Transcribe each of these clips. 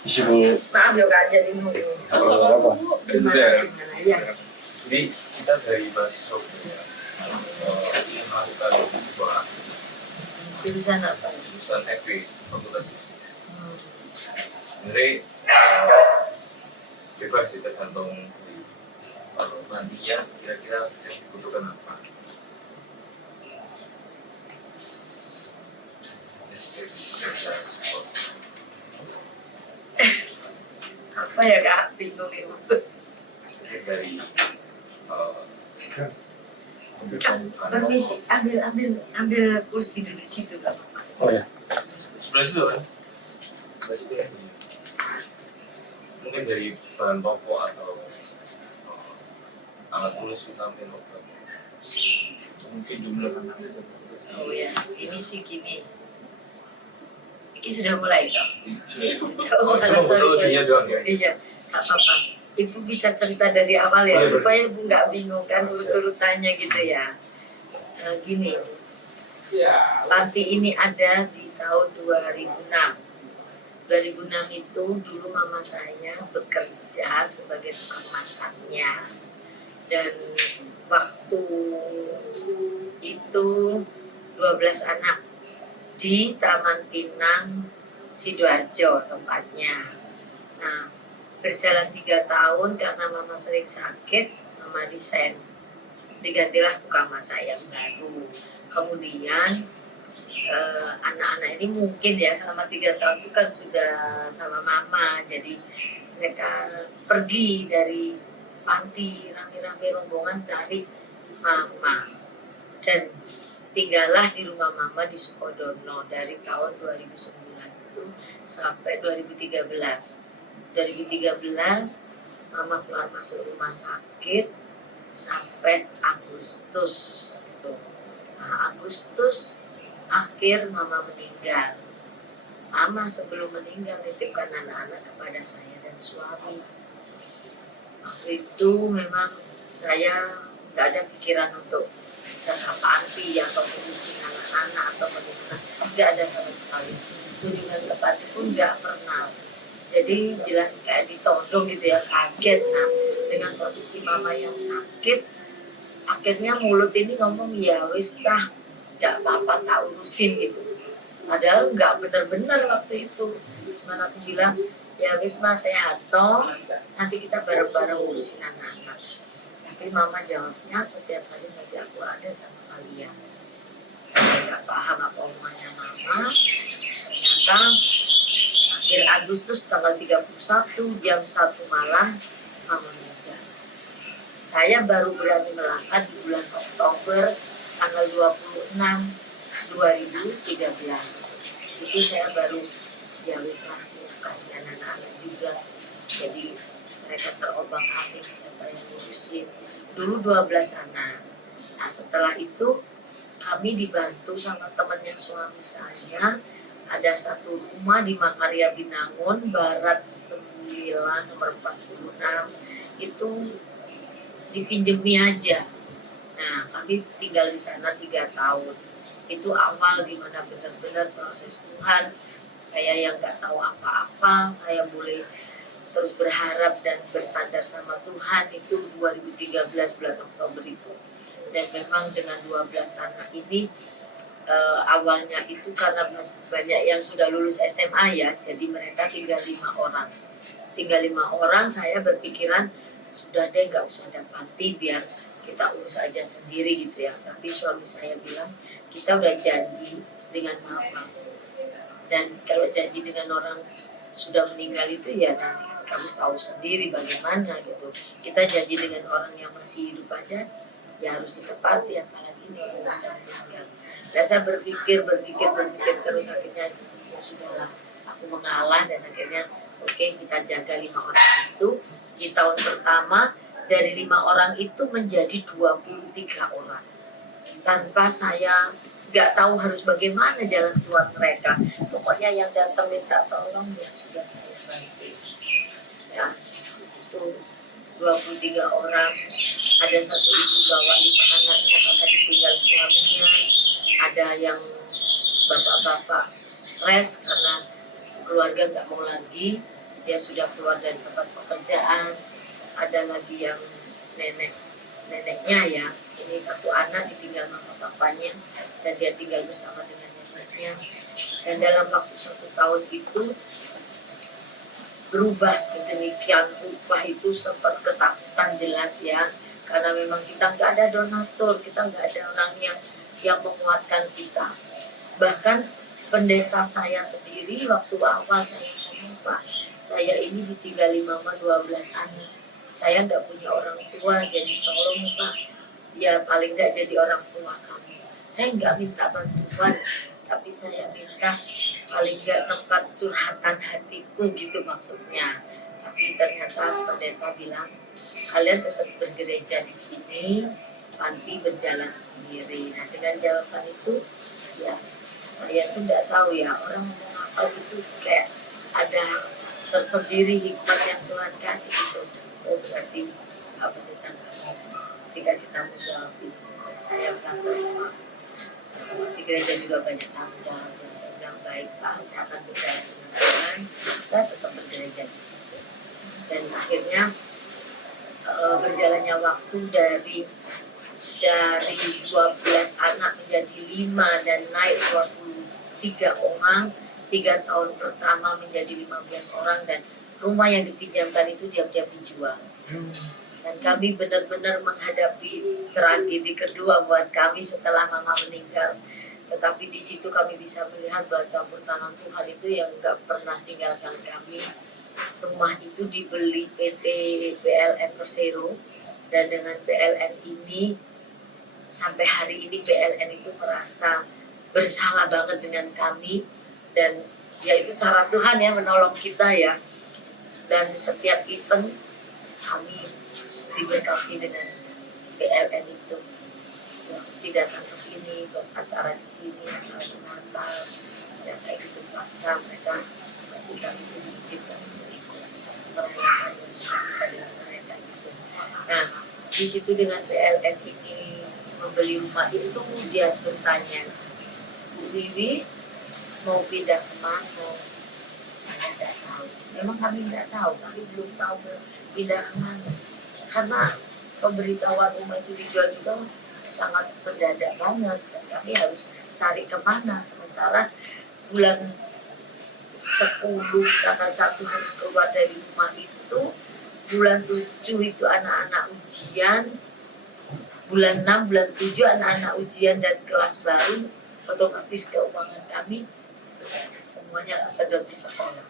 Disuruh Maaf ya Kak, jadi mau apa? gimana ya? Jadi kita dari mahasiswa ingin melakukan sebuah aksi Jurusan apa? jurusan FB Fakultas Fisik. Sebenarnya bebas sih tergantung kalau nantinya kira-kira yang dibutuhkan apa. Apa ya Kak? Bingung ibu. Dari Permisi, ambil kursi dulu di situ Kak. Oh ya. sebelah situ kan? Sebelah situ ya. Mungkin dari bahan pokok atau alat tulis vitamin obat. Mungkin jumlah anak. Oh ya, ini sih gini. Ini sudah mulai toh. Oh, sorry. Dia doang ya. Iya, tak apa-apa. Ibu bisa cerita dari awal ya, supaya Ibu nggak bingung kan urut-urutannya gitu ya. Gini, panti ini ada di tahun 2006. 2006 itu dulu mama saya bekerja sebagai tukang masaknya. Dan waktu itu 12 anak di Taman Pinang, Sidoarjo tempatnya. Nah, berjalan 3 tahun karena mama sering sakit, mama resign. Digantilah tukang masak yang baru. Kemudian anak-anak ini mungkin ya selama 3 tahun itu kan sudah sama mama, jadi mereka pergi dari panti rame-rame rombongan cari mama dan tinggallah di rumah mama di Sukodono dari tahun 2009 itu sampai 2013 mama keluar masuk rumah sakit sampai Agustus itu. Nah, Agustus akhir mama meninggal. Mama sebelum meninggal nitipkan anak-anak kepada saya dan suami. Waktu itu memang saya nggak ada pikiran untuk jangka panti atau ngurusin anak-anak atau bagaimana, nggak ada sama sekali. Kunjungan ke panti pun nggak pernah. Jadi jelas kayak ditodong gitu ya, kaget. Nah, dengan posisi mama yang sakit, akhirnya mulut ini ngomong ya wis tah, nggak apa-apa tak urusin gitu. Padahal nggak benar-benar waktu itu. Cuma aku bilang ya wis mas sehat toh, nanti kita bareng-bareng urusin anak-anak. Tapi mama jawabnya setiap hari nanti aku ada sama kalian. Saya nggak paham apa omongannya mama. Ternyata akhir Agustus tanggal 31 jam 1 malam mama meninggal. Saya baru berani melangkah di bulan Oktober tanggal 26 2013. Itu saya baru ya wis lah kasihan anak-anak juga. Jadi mereka terombang-ambing siapa yang ngurusin. Dulu 12 anak. Nah setelah itu kami dibantu sama temannya suami saya. Ada satu rumah di Makarya Binangun, Barat 9 nomor 46. Itu dipinjemi aja. Nah kami tinggal di sana 3 tahun. Itu awal dimana benar-benar proses Tuhan. Saya yang nggak tahu apa-apa, saya mulai terus berharap dan bersandar sama Tuhan itu 2013 bulan Oktober itu. Dan memang dengan 12 anak ini awalnya itu karena banyak yang sudah lulus SMA ya, jadi mereka tinggal 5 orang. Tinggal 5 orang, saya berpikiran sudah deh nggak usah ada panti biar kita urus aja sendiri gitu ya. Tapi suami saya bilang kita udah janji dengan mama. Dan kalau janji dengan orang sudah meninggal itu ya nanti kamu tahu sendiri bagaimana gitu. Kita janji dengan orang yang masih hidup aja ya harus ditepati, apalagi ini orang sudah meninggal. Dan saya berpikir terus akhirnya ya sudahlah aku mengalah dan akhirnya oke, kita jaga 5 orang itu. Di tahun pertama dari 5 orang itu menjadi 23 orang tanpa saya nggak tahu harus bagaimana jalan keluar mereka. Pokoknya yang datang minta tolong ya sudah saya bantu. Ya, di situ 23 orang, ada satu ibu bawa 5 anaknya karena ditinggal suaminya, ada yang bapak-bapak stres karena keluarga nggak mau lagi, dia sudah keluar dari tempat pekerjaan. Ada lagi yang neneknya ya, ini satu anak ditinggal mama papanya dan dia tinggal bersama dengan neneknya. Dan dalam waktu 1 tahun itu berubah sedemikian rupa, itu sempat ketakutan jelas ya, karena memang kita nggak ada donatur, kita nggak ada orang yang menguatkan kita. Bahkan pendeta saya sendiri waktu awal saya ngomong, Pak, saya ini ditinggali mama 12 anak, saya nggak punya orang tua, jadi tolong Pak, ya paling nggak jadi orang tua kami. Saya nggak minta bantuan, tapi saya minta paling nggak tempat curhatan hatiku gitu maksudnya. Tapi ternyata pendeta bilang, kalian tetap bergereja di sini, panti berjalan sendiri. Nah dengan jawaban itu, ya saya tuh nggak tahu ya, orang ngomong apa gitu, kayak ada tersendiri hikmat yang Tuhan kasih gitu. Oh berarti apa pendeta dikasih tanggung jawab itu. Dan saya merasa di gereja juga banyak tanggung jawab. Jadi saya bilang, baik Pak, saya akan berjalan dengan Tuhan, saya tetap bergereja di situ. Dan akhirnya berjalannya waktu dari 12 anak menjadi 5 dan naik 23 orang, 3 tahun pertama menjadi 15 orang, dan rumah yang dipinjamkan itu diam-diam dijual. Dan kami benar-benar menghadapi tragedi kedua buat kami setelah mama meninggal. Tetapi di situ kami bisa melihat bahwa campur tangan Tuhan itu yang nggak pernah tinggalkan kami. Rumah itu dibeli PT PLN Persero, dan dengan PLN ini sampai hari ini PLN itu merasa bersalah banget dengan kami, dan ya itu cara Tuhan ya menolong kita ya. Dan setiap event kami diberkati dengan PLN itu, ya, mesti datang ke sini buat acara di sini, acara Natal dan kayak gitu. Pasca mereka mesti kami diizinkan untuk ikut merayakan yang sudah kita dengan mereka itu. Nah di situ dengan PLN ini membeli rumah itu, dia bertanya, Bu Wiwi mau pindah kemana? Saya tidak tahu. Memang kami tidak tahu, kami belum tahu pindah kemana. Karena pemberitahuan rumah itu dijual juga sangat mendadak banget, dan kami harus cari kemana. Sementara bulan 10 tanggal 1 harus keluar dari rumah itu, bulan 7 itu anak-anak ujian, bulan 6, bulan 7 anak-anak ujian dan kelas baru, otomatis keuangan kami semuanya kesedot di sekolah.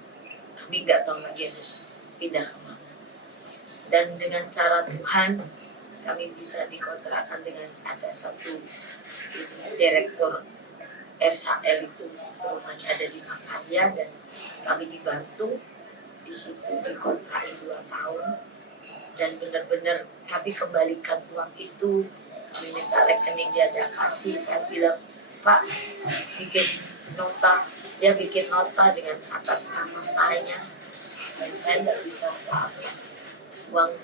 Kami nggak tahu lagi harus pindah kemana. Dan dengan cara Tuhan kami bisa dikontrakan dengan ada satu direktur RSAL itu, rumahnya ada di Makarya, dan kami dibantu di situ dikontrakin 2 tahun, dan benar-benar kami kembalikan uang itu. Kami minta rekening, dia ada kasih. Saya bilang, Pak, bikin nota, dia bikin nota dengan atas nama saya, dan saya nggak bisa apa-apa. Uang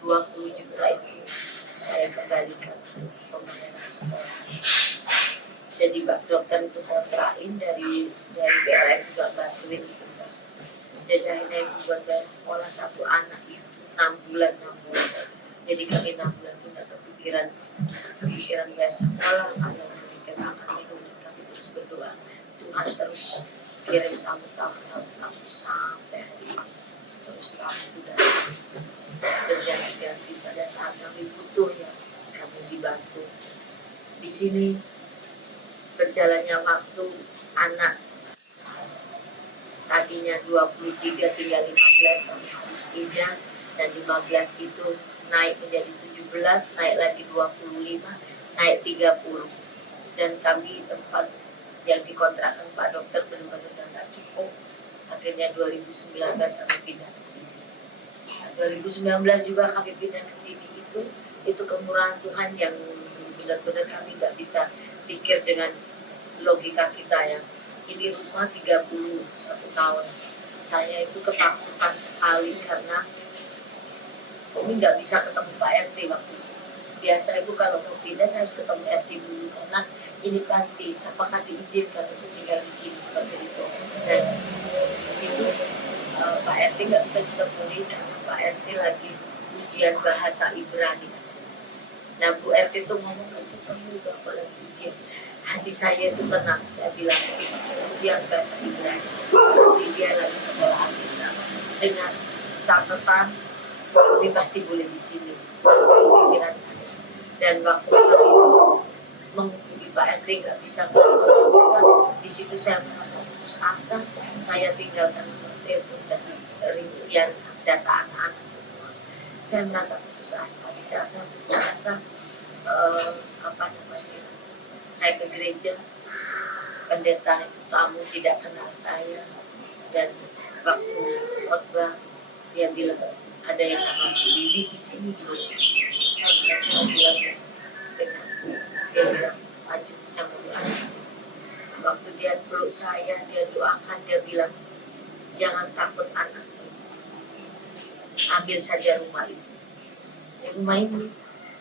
20 juta itu saya kembalikan pembayaran sekolah. Jadi Mbak dokter itu kontrain dari BLN juga bantuin gitu. Jadi akhirnya ibu buat bayar sekolah satu anak itu 6 bulan. Jadi kami 6 bulan itu nggak kepikiran bayar sekolah, ada yang makan minum, dan kami terus berdoa Tuhan terus kirim tamu sampai hari ini. Terus kami sudah berganti-ganti pada saat kami butuh ya, kami dibantu. Di sini berjalannya waktu, anak tadinya 23 tinggal 15, kami harus pindah, dan 15 itu naik menjadi 17, naik lagi 25, naik 30. Dan kami tempat yang dikontrakkan Pak Dokter benar-benar nggak cukup. Akhirnya 2019 kami pindah ke sini. Nah, 2019 juga kami pindah ke sini, itu kemurahan Tuhan yang benar-benar kami nggak bisa pikir dengan logika kita ya. Ini rumah 31 tahun. Saya itu ketakutan sekali karena kami nggak bisa ketemu Pak RT waktu itu. Biasa itu kalau mau pindah saya harus ketemu RT dulu, karena ini panti, apakah diizinkan untuk tinggal di sini seperti itu. Dan di situ RT nggak bisa ditemui karena Pak RT lagi ujian bahasa Ibrani. Nah Bu RT tuh ngomong kasih temu Bapak lagi ujian. Hati saya itu tenang, saya bilang ujian bahasa Ibrani. Tapi dia lagi sekolah kita dengan catatan tapi pasti boleh di sini. Pikiran saya. Dan waktu itu menghubungi Pak RT nggak bisa. Di situ saya merasa putus asa. Saya tinggalkan telepon dan rincian data anak-anak semua. Saya merasa putus asa. Di saat saya putus asa, saya ke gereja, pendeta itu tamu tidak kenal saya, dan waktu khotbah dia bilang ada yang namanya Bibi di sini dulu. Dan saya bilang dengan dia bilang maju saya mau doa. Waktu dia peluk saya, dia doakan, dia bilang jangan takut anak, ambil saja rumah itu. Rumah ini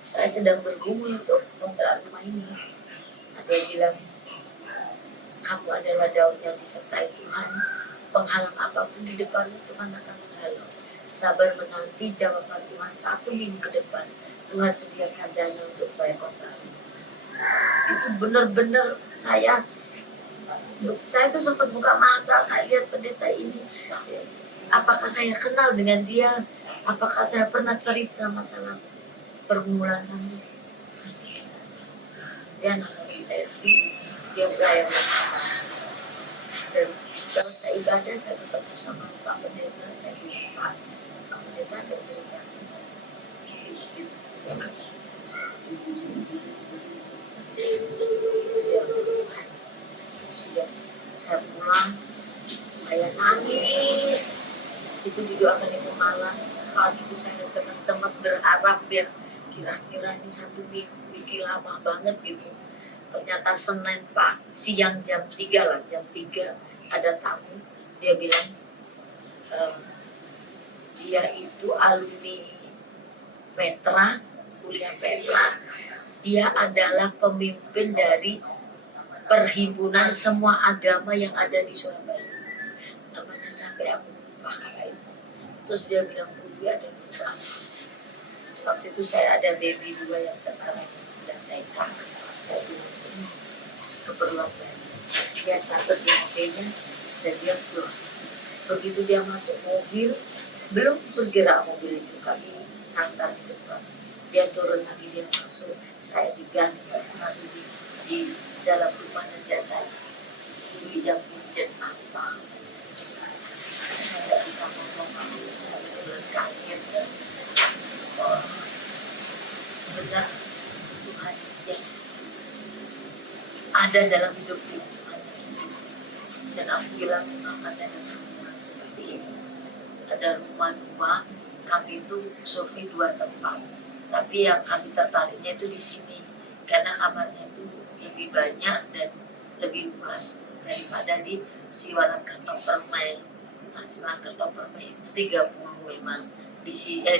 saya sedang bergumul untuk kontrak rumah ini. Ada yang bilang kamu adalah daun yang disertai Tuhan, penghalang apapun di depan Tuhan akan menghalang. Sabar menanti jawaban Tuhan 1 minggu ke depan. Tuhan sediakan dana untuk bayar kontrak. Itu benar-benar saya tuh sempat buka mata, saya lihat pendeta ini. Apakah saya kenal dengan dia? Apakah saya pernah cerita masalah pergumulan kami? Dia namanya Evi, dia pelayan bersama. Dan selesai ibadah saya ketemu sama Pak Pendeta, saya bilang Pak Pendeta ada cerita sama sudah saya pulang, saya nangis. Itu didoakan itu malam. Pagi itu saya cemas-cemas berharap ya kira-kira ini 1 minggu lama banget gitu. Ternyata Senin siang jam 3 lah, jam 3 ada tamu. Dia bilang dia itu alumni Petra, kuliah Petra. Dia adalah pemimpin dari perhimpunan semua agama yang ada di Surabaya. Namanya sampai aku lupa. Terus dia bilang, Bu, ada lupa. Waktu itu saya ada baby 2 yang sekarang sedang naik tangga. Saya bilang, keperluan dia catat di HP-nya dan dia pulang. Begitu dia masuk mobil, belum bergerak mobil itu, kami hantar di depan. Dia turun lagi, dia masuk. Saya diganti, masuk di dalam rumah dan dia tanya, Ibu yang pinjam apa? Saya tidak bisa ngomong, saya benar kaget. Benar Tuhan yang ada dalam hidup Tuhan. Dan aku bilang memang ada Tuhan seperti ini. Ada rumah-rumah, kami itu Sofi 2 tempat. Tapi yang kami tertariknya itu di sini. Karena kamarnya itu lebih banyak dan lebih luas daripada di Siwalan Kertopermai. Nah, Siwalan Kertopermai itu 30 memang. Di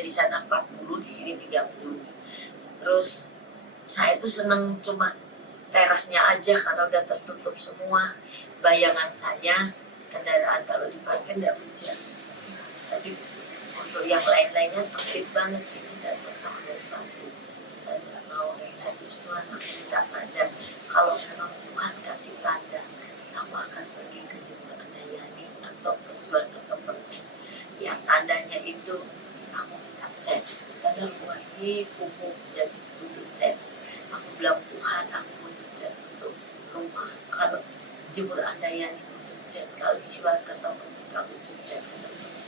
sana 40, di sini 30. Terus saya itu seneng cuma terasnya aja karena udah tertutup semua. Bayangan saya kendaraan kalau diparkir nggak hujan. Tapi untuk yang lain-lainnya sempit banget, ini nggak cocok dengan pagi. Saya nggak mau, saya terus Tuhan aku minta tanda. Kalau memang Tuhan kasih tanda, aku akan pergi ke Jemaat Andayani atau ke Siwalan Kertopermai. Yang tandanya itu aku minta cat. Karena rumah ini kumuh dan butuh cat. Aku bilang Tuhan, aku butuh cat untuk rumah. Kalau Jemur Andayani butuh cat, kalau di Siwalan Kertopermai kamu butuh cat,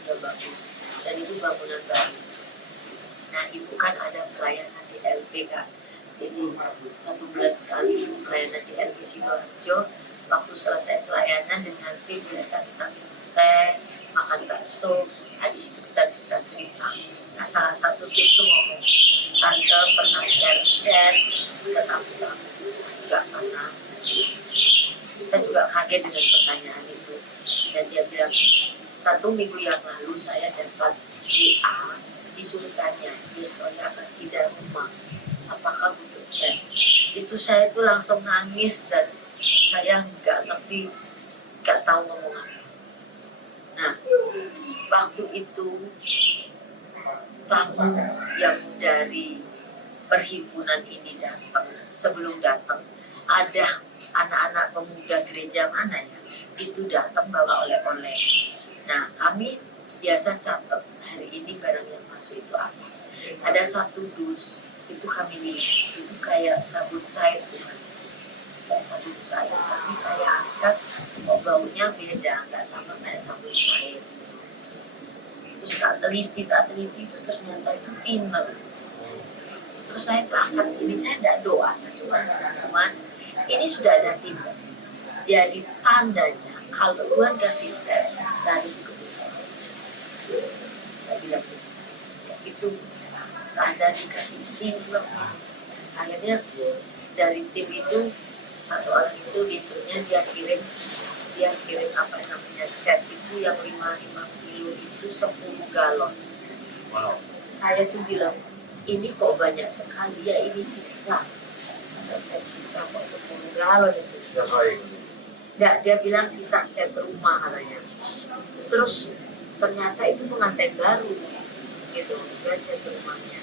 udah bagus. Dan itu bangunan baru. Nah, ibu kan ada pelayanan di LP kan. Jadi 1 bulan sekali ibu pelayanan di LP Sidoarjo. Waktu selesai pelayanan dengan tim biasa kita minum teh, makan bakso. Nah, di situ kita cerita-cerita. Nah, salah satu tim itu ngomong, Tante pernah share chat ke tamu-tamu, enggak pernah. Saya juga kaget dengan pertanyaan itu. Dan dia bilang, 1 minggu yang lalu saya dapat WA, disuruh tanya, akan tidak rumah, apakah butuh chat. Itu saya tuh langsung nangis dan saya nggak ngerti, nggak tahu ngomong apa. Nah, waktu itu tamu yang dari perhimpunan ini datang. Sebelum datang ada anak-anak pemuda gereja mana ya, itu datang bawa oleh-oleh. Nah, kami biasa catat hari ini barang yang masuk itu apa. Ada satu dus, itu kami lihat, itu kayak sabun cair, kayak sabun cair, tapi saya angkat, kok baunya beda, nggak sama kayak sabun cair. Terus tak teliti itu ternyata itu thinner. Terus saya tuh angkat ini, saya tidak doa, saya cuma teman, ini sudah ada thinner. Jadi tandanya kalau Tuhan kasih cat dari itu, saya bilang itu tanda dikasih thinner. Akhirnya dari tim itu satu orang itu biasanya dia kirim apa namanya cat itu yang 5 kilo itu 10 galon. Wow. Saya tuh bilang ini kok banyak sekali ya, ini sisa. Saya cek sisa kok 10 galon itu. Nggak, dia bilang sisa cat rumah katanya. Terus ternyata itu pengantin baru gitu, dia cat rumahnya.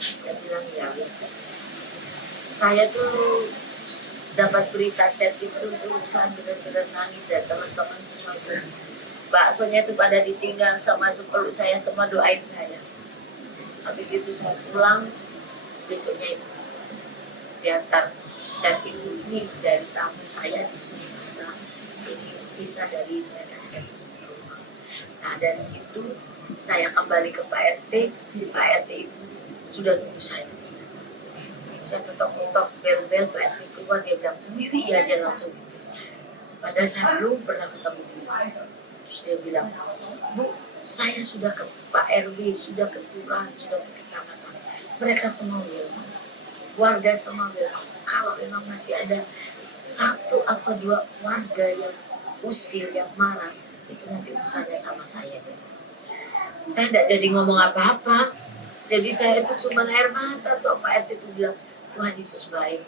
Saya bilang ya biasa. Saya tuh dapat berita chat itu tuh saat benar-benar nangis dan teman-teman semua itu baksonya itu pada ditinggal sama itu peluk saya semua doain saya. Habis itu saya pulang besoknya itu diantar chat itu ini dari tamu saya di sini, ini sisa dari chat rumah. Nah dari situ saya kembali ke Pak RT, Pak RT itu sudah nunggu saya. Saya ketok-ketok bel-bel, Pak RT keluar, dia bilang, Wiwi ya, dia langsung. Padahal saya belum pernah ketemu dia. Terus dia bilang, Bu, saya sudah ke Pak RW, sudah ke kelurahan, sudah ke kecamatan. Mereka semua bilang, warga semua bilang, kalau memang masih ada 1 atau 2 warga yang usil, yang marah, itu nanti urusannya sama saya. Saya tidak jadi ngomong apa-apa. Jadi saya itu cuma air mata, tuh Pak RT itu bilang, Tuhan Yesus baik.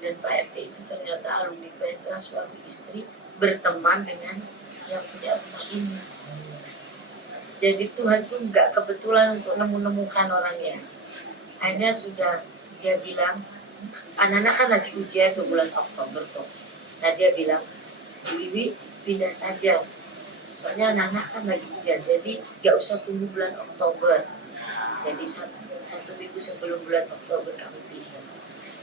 Dan Pak RT itu ternyata alumni Petra, suami istri, berteman dengan yang punya rumah ini. Jadi Tuhan tuh nggak kebetulan untuk nemukan orangnya. Akhirnya sudah dia bilang, anak-anak kan lagi ujian tuh bulan Oktober tuh. Nah dia bilang, Wiwi pindah saja. Soalnya anak-anak kan lagi ujian, jadi nggak usah tunggu bulan Oktober. Jadi satu minggu sebelum bulan Oktober kami pindah.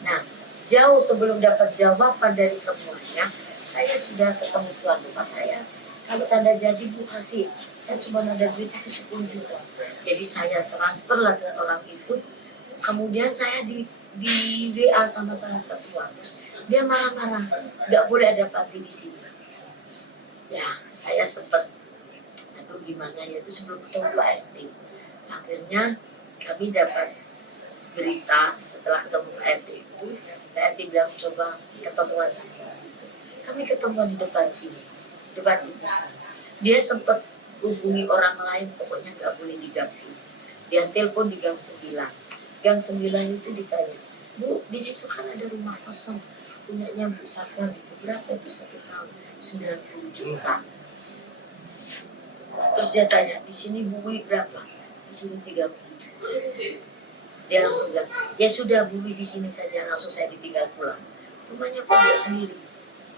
Nah, jauh sebelum dapat jawaban dari semuanya, saya sudah ketemu tuan rumah saya. Kalau tanda jadi Bu kasih, saya cuma ada duit itu 10 juta. Jadi saya transfer lah ke orang itu. Kemudian saya di WA sama salah satu warga. Dia marah-marah, nggak boleh ada party di sini. Ya, saya sempat, aduh gimana ya, itu sebelum ketemu Pak RT. Akhirnya kami dapat berita setelah ketemu Pak RT itu, Pak RT bilang coba ketemuan saya. Kami ketemuan di depan sini, depan itu sini. Dia sempat hubungi orang lain, pokoknya nggak boleh di gang sini. Dia telepon di gang 9. Gang 9 itu ditanya, Bu, di situ kan ada rumah kosong, punyanya Bu Sabda, berapa itu 1 tahun? 90 juta. Terus dia tanya, di sini Bu Wi berapa? Di sini 30 juta. Dia langsung bilang, ya sudah Bu Wi di sini saja, langsung saya ditinggal pulang. Rumahnya pojok sendiri.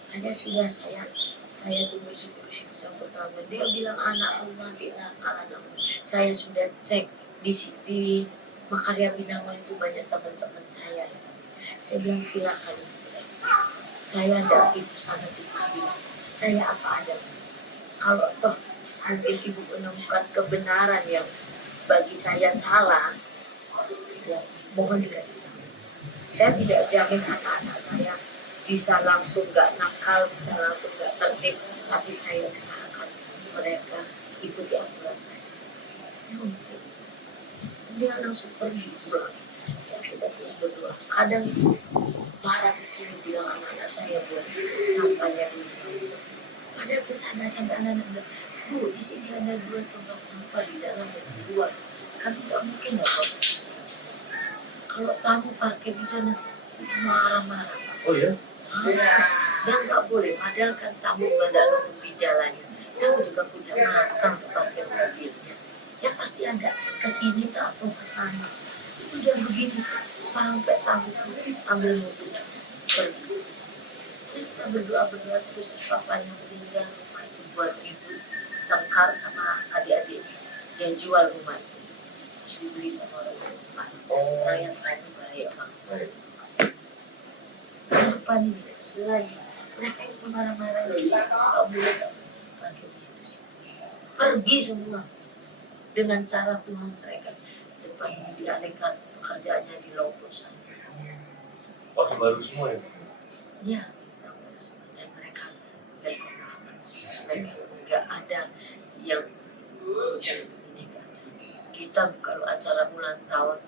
Hanya sudah saya tunggu di situ campur tangan. Dia bilang anakmu nanti nakal anakmu. Saya sudah cek di Makarya Binangun itu banyak teman-teman saya. Saya bilang silakan cek. Saya tidak tipu sana tipu sini. Saya apa adanya. Kalau toh mungkin ibu menemukan kebenaran yang bagi saya salah, ya, mohon dikasih tahu. Saya tidak jamin anak-anak saya bisa langsung gak nakal, bisa langsung gak tertib, tapi saya usahakan mereka ikuti aturan saya. Dia langsung pergi pulang. Kita terus berdoa. Kadang marah di sini bilang anak-anak saya buat sampahnya dulu. Padahal kita ada sampai anak-anak bilang, Bu, di sini ada 2 tempat sampah di dalam dan di luar. Kami nggak mungkin dapat sampah. Kalau tamu parkir di sana, itu marah-marah. Oh ya? Dan nggak boleh. Padahal kan tamu nggak ada di jalannya. Tamu juga punya mata untuk parkir mobil. kesini tak atau kesana. Udah begini sampai tamu itu ambil mobil pergi. Kita berdoa terus papanya meninggal, rumah itu buat ibu tengkar sama adik-adiknya yang jual rumah itu. Terus dibeli sama orang yang sepadan. Orang yang sepadan baik orang. Apa nih lagi? Mereka itu marah-marah lagi. Kau boleh tak parkir di situ. Pergi semua dengan cara Tuhan mereka. Depan ini dialihkan pekerjaannya di Lombok sana. Orang baru semua ya? Ya, orang baru semua. Dan mereka welcome banget. Mereka nggak ada yang ini kan. Kita kalau acara ulang tahun,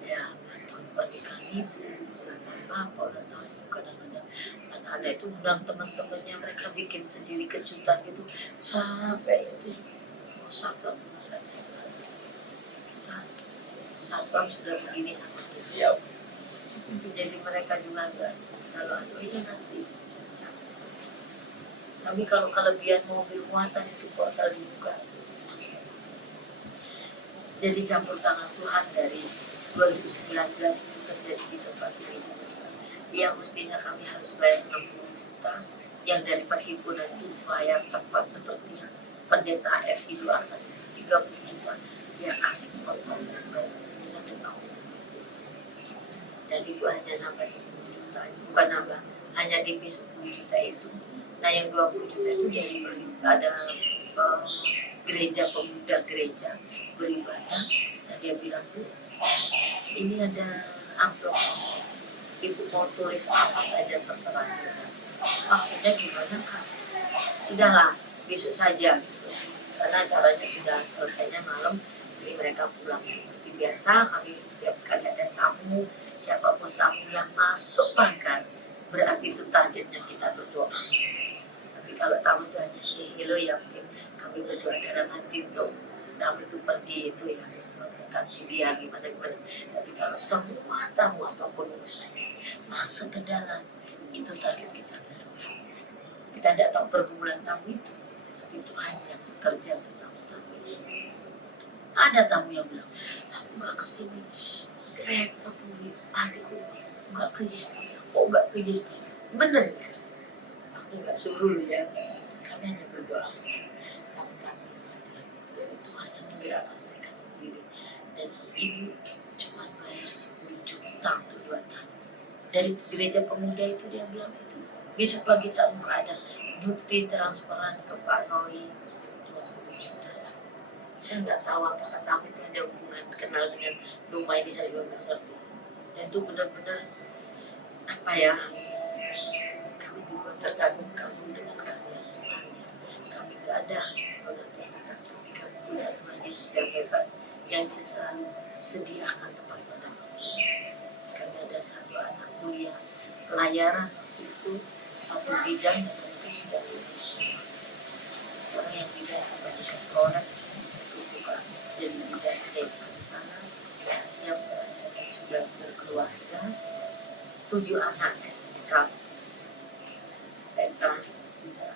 ya ulang tahun pernikahan ibu, ulang tahun bapak, ulang tahun ibu, kadang-kadang anak-anak itu undang teman-temannya, mereka bikin sendiri kejutan gitu sampai itu satpam kita satpam sudah begini sama Siap. jadi mereka juga enggak kalau ini nanti tapi kalau kelebihan mobil muatan itu portal dibuka jadi campur tangan Tuhan dari 2019 itu terjadi di tempat ini yang mestinya kami harus bayar 60 juta yang dari perhimpunan itu bayar tepat seperti pendeta AF itu akan 30 juta dia kasih 4 tahun dan bayar 1 tahun dan ibu hanya nambah 10 juta bukan nambah hanya DP 10 juta itu nah yang 20 juta itu dari ada gereja pemuda gereja beribadah dan dia bilang ini ada amplop ibu mau tulis apa saja terserah maksudnya gimana kan sudahlah besok saja gitu. Karena acaranya sudah selesainya malam jadi mereka pulang seperti biasa kami tiap kali ada tamu siapapun tamu yang masuk pagar berarti itu targetnya kita berdoa tapi kalau tamu itu hanya say hello ya mungkin kami berdoa dalam hati untuk tamu itu pergi itu ya harus Tuhan berkati dia gimana tapi kalau semua tamu apapun urusannya masuk ke dalam itu target kita kita tidak tahu pergumulan tamu itu tapi Tuhan yang bekerja untuk tamu-tamu ada tamu yang bilang aku gak kesini repot nih hatiku gak ke Yesti kok gak ke Yesti bener kan aku gak suruh ya kami hanya berdoa tamu-tamu yang ada dari Tuhan yang menggerakkan mereka sendiri dan ibu cuma bayar 10 juta untuk 2 tahun dari gereja pemuda itu dia bilang itu besok pagi tamu ada bukti transferan ke Pak Roy 20 juta saya nggak tahu apakah tamu itu ada hubungan kenal dengan rumah ini saya juga nggak ngerti dan itu benar-benar apa ya kami juga terkagum-kagum dengan karya Tuhan ya. Kami nggak ada produk tertentu tapi kami punya Tuhan Yesus yang hebat yang dia selalu sediakan tempat pada kami kami ada satu anak kuliah pelayaran itu satu bidang dan itu sudah lulus orang yang bidang kembali ke Flores itu kan jadi bidang desa di sana yang sudah berkeluarga 7 anak SMK mereka sudah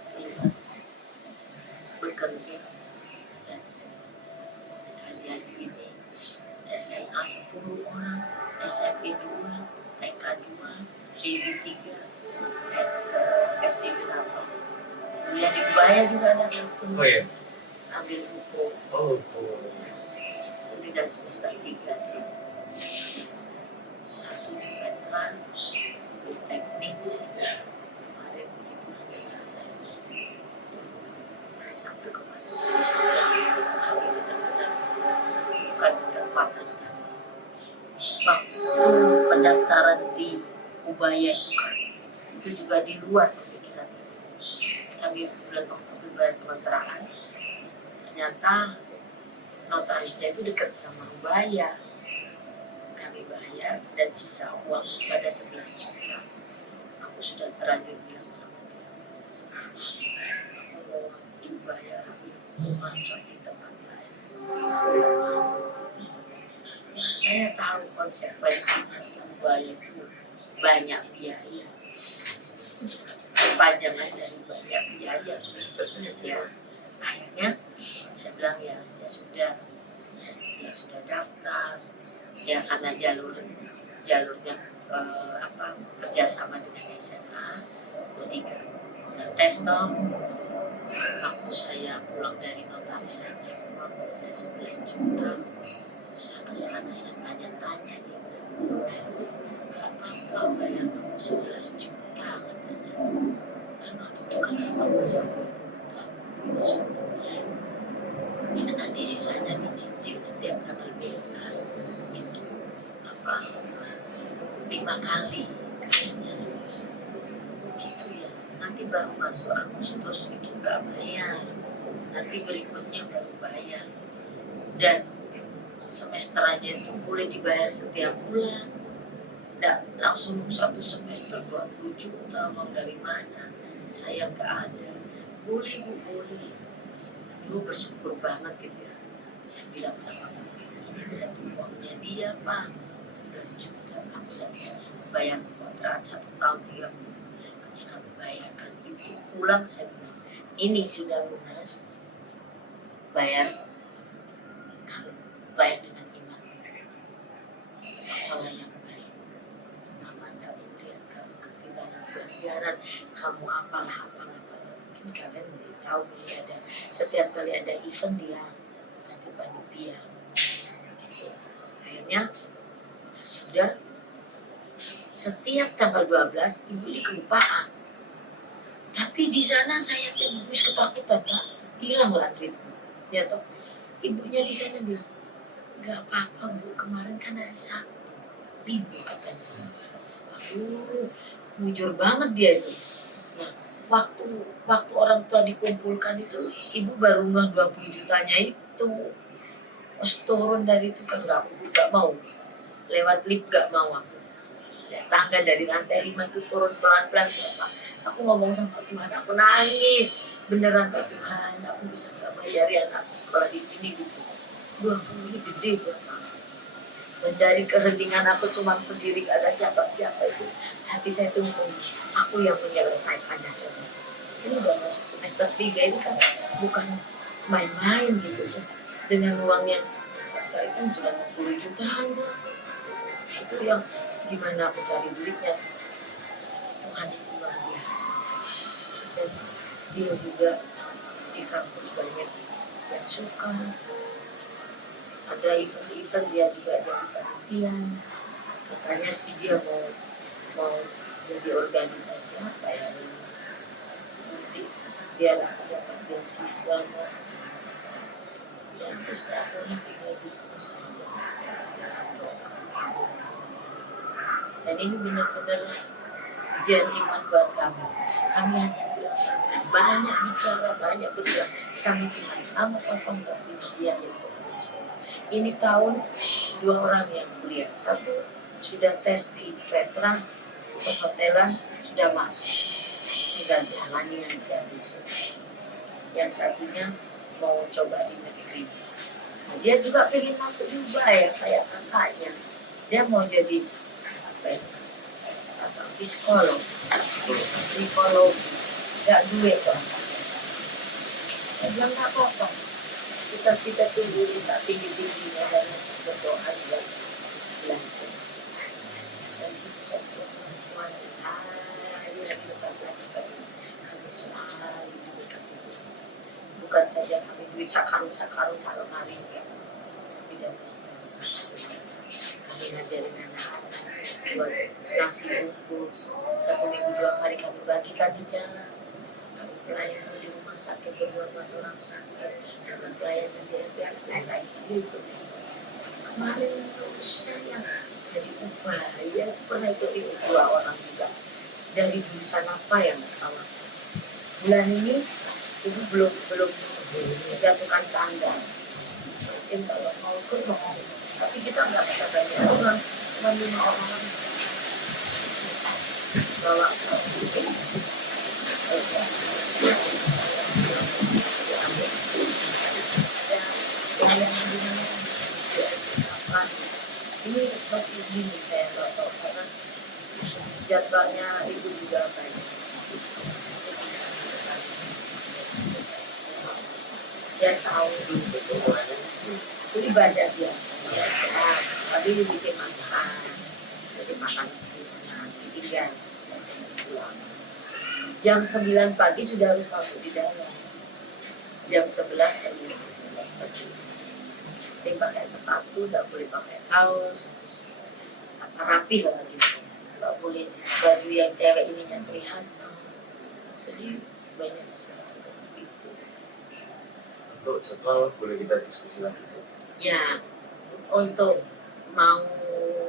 bekerja dan hari-hari ini SMA 10 orang SMP 2 TK 2 DB 3 SD 8 kuliah di Ubaya juga ada satu ambil hukum sudah semester 3 satu di veteran di teknik kemarin puji Tuhan yang selesai hari Sabtu kemarin kami benar-benar menentukan kekuatan kami waktu pendaftaran di Ubaya itu kan itu juga di luar pemikiran kami bulan Oktober bayar kontrakan ternyata notarisnya itu dekat sama Ubaya kami bayar dan sisa uang itu ada 11 juta aku sudah terlanjur bilang sama dia aku mau dibayar rumah suami tempat lain saya tahu konsekuensinya Ubaya itu banyak biaya panjangnya dari banyak biaya ya akhirnya saya bilang ya sudah karena jalurnya kerjasama dengan SMA, jadi tes dong. Waktu saya pulang dari notaris saya cek uang udah 11 juta. Sana saya tanya-tanya, dia bilang nggak apa-apa bayar kamu 11 juta katanya. Kan waktu itu kan memang masih nanti sisanya dicicil setiap tanggal 12 itu 5 kali kayaknya begitu ya. Nanti baru masuk Agustus itu nggak bayar, nanti berikutnya baru bayar, dan semesterannya itu boleh dibayar setiap bulan, nggak langsung satu semester 20 juta. Mau dari mana? Saya nggak ada. Boleh Bu, boleh. Aduh, bersyukur banget gitu ya. Saya bilang sama Pak, ini berarti uangnya dia Pak, 11 juta. Kamu nggak bisa bayar kontrak 1 tahun 3 bulan. Makanya kamu bayarkan. Ibu pulang, saya bilang, ini sudah lunas, bayar, kamu bayar dengan iman. Sekolah yang baik. Mama nggak melihat kamu ketinggalan pelajaran, kamu apalah. Mungkin kalian boleh tahu ya, ada setiap kali ada event dia pasti panitia. Akhirnya sudah setiap tanggal 12 ibu ini kelupaan. Tapi di sana saya tembus ketakutan Kak, hilang lah duitnya. Ya toh, ibunya di sana bilang, nggak apa-apa Bu, kemarin kan hari Sabtu, libur katanya. Aduh, mujur banget dia itu. Nah, waktu orang tua dikumpulkan itu, ibu baru ngeh 20 jutanya itu. Pas turun dari itu kan nggak mau, lewat lift nggak mau aku. Ya, tangga dari lantai 5 itu turun pelan-pelan Pak. Aku ngomong sama Tuhan, aku nangis. Beneran Tuhan, aku bisa nggak bayar anakku sekolah di sini gitu. 20 ini gede buat aku. Dan dari keheningan aku cuma sendiri, gak ada siapa-siapa itu, hati saya tumpul. Aku yang menyelesaikannya coba. Ini udah masuk semester 3 ini kan bukan main-main gitu ya. Dengan uang yang itu sudah 60 jutaan. Itu yang gimana aku cari duitnya. Tuhan itu luar biasa. Dan dia juga di kampus banyak yang suka. Ada event-event dia juga jadi perhatian. Katanya sih dia mau jadi organisasi apa ya, nanti biar aku dapat beasiswa. Ya terus aku tinggal di kampus saja. Dan ini benar-benar ujian iman buat kami. Kami hanya bilang banyak bicara, banyak berdoa sama Tuhan. Kamu apa enggak punya biaya untuk sekolah? Ini tahun 2 orang yang kuliah. 1 sudah tes di Petra, perhotelan sudah masuk. Tinggal jalani aja besok. Yang satunya mau coba di negeri. Nah, dia juga pengen masuk juga ya kayak kakaknya. Dia mau jadi psikolog, nggak duit kok. Saya bilang nggak apa-apa, cita-cita tinggi bisa tinggi-tingginya dan berdoa juga belajar. Dan situ saya Tuhan, hari lagi lepas lagi kami selalu dekat itu. Bukan saja kami duit sakarung salemari, tapi dan istri kami ngajarin anak-anak buat nasi bungkus 1 minggu 2 hari kami bagikan di jalan. Kami pelayanan di rumah sakit berbuat orang sakit, kami pelayanan di RPR lain-lain gitu. Kemarin saya dari Ubaya itu pernah itu 2 orang juga dari jurusan apa yang tahu. Bulan ini itu belum menjatuhkan tangga. Mungkin kalau mau ikut mau, tapi kita nggak bisa banyak orang, cuma 5 orang bawa ini masih gini saya nggak tahu karena jadwalnya itu juga banyak. 3 tahun dulu itu ibadah biasa ya, tapi dibikin makan, jadi makan di sana, tinggal jam 9 pagi sudah harus masuk di dalam, jam 11 keluar. Jadi pakai sepatu, nggak boleh pakai kaos, rapi lah gitu, nggak boleh baju yang cewek ini yang terlihat. Jadi banyak masalah itu. Untuk jadwal boleh kita diskusi lagi. Ya, untuk mau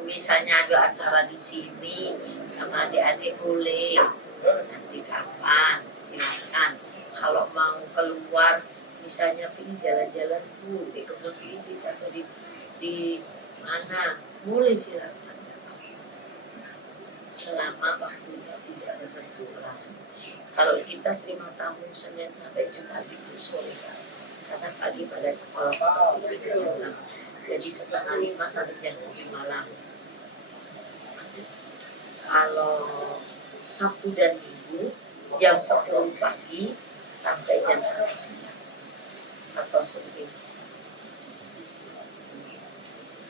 misalnya ada acara di sini sama adik-adik boleh, nanti kapan silakan. Kalau mau keluar misalnya pilih jalan-jalan di kebun bibit atau di mana boleh silakan, selama waktunya tidak berbenturan. Kalau kita terima tamu Senin sampai Jumat itu sore kan, karena pagi pada sekolah seperti itu pulang, jadi 4:30 sampai jam 7 malam. Kalau Sabtu dan Minggu jam 10 pagi sampai jam 1 siang atau sore.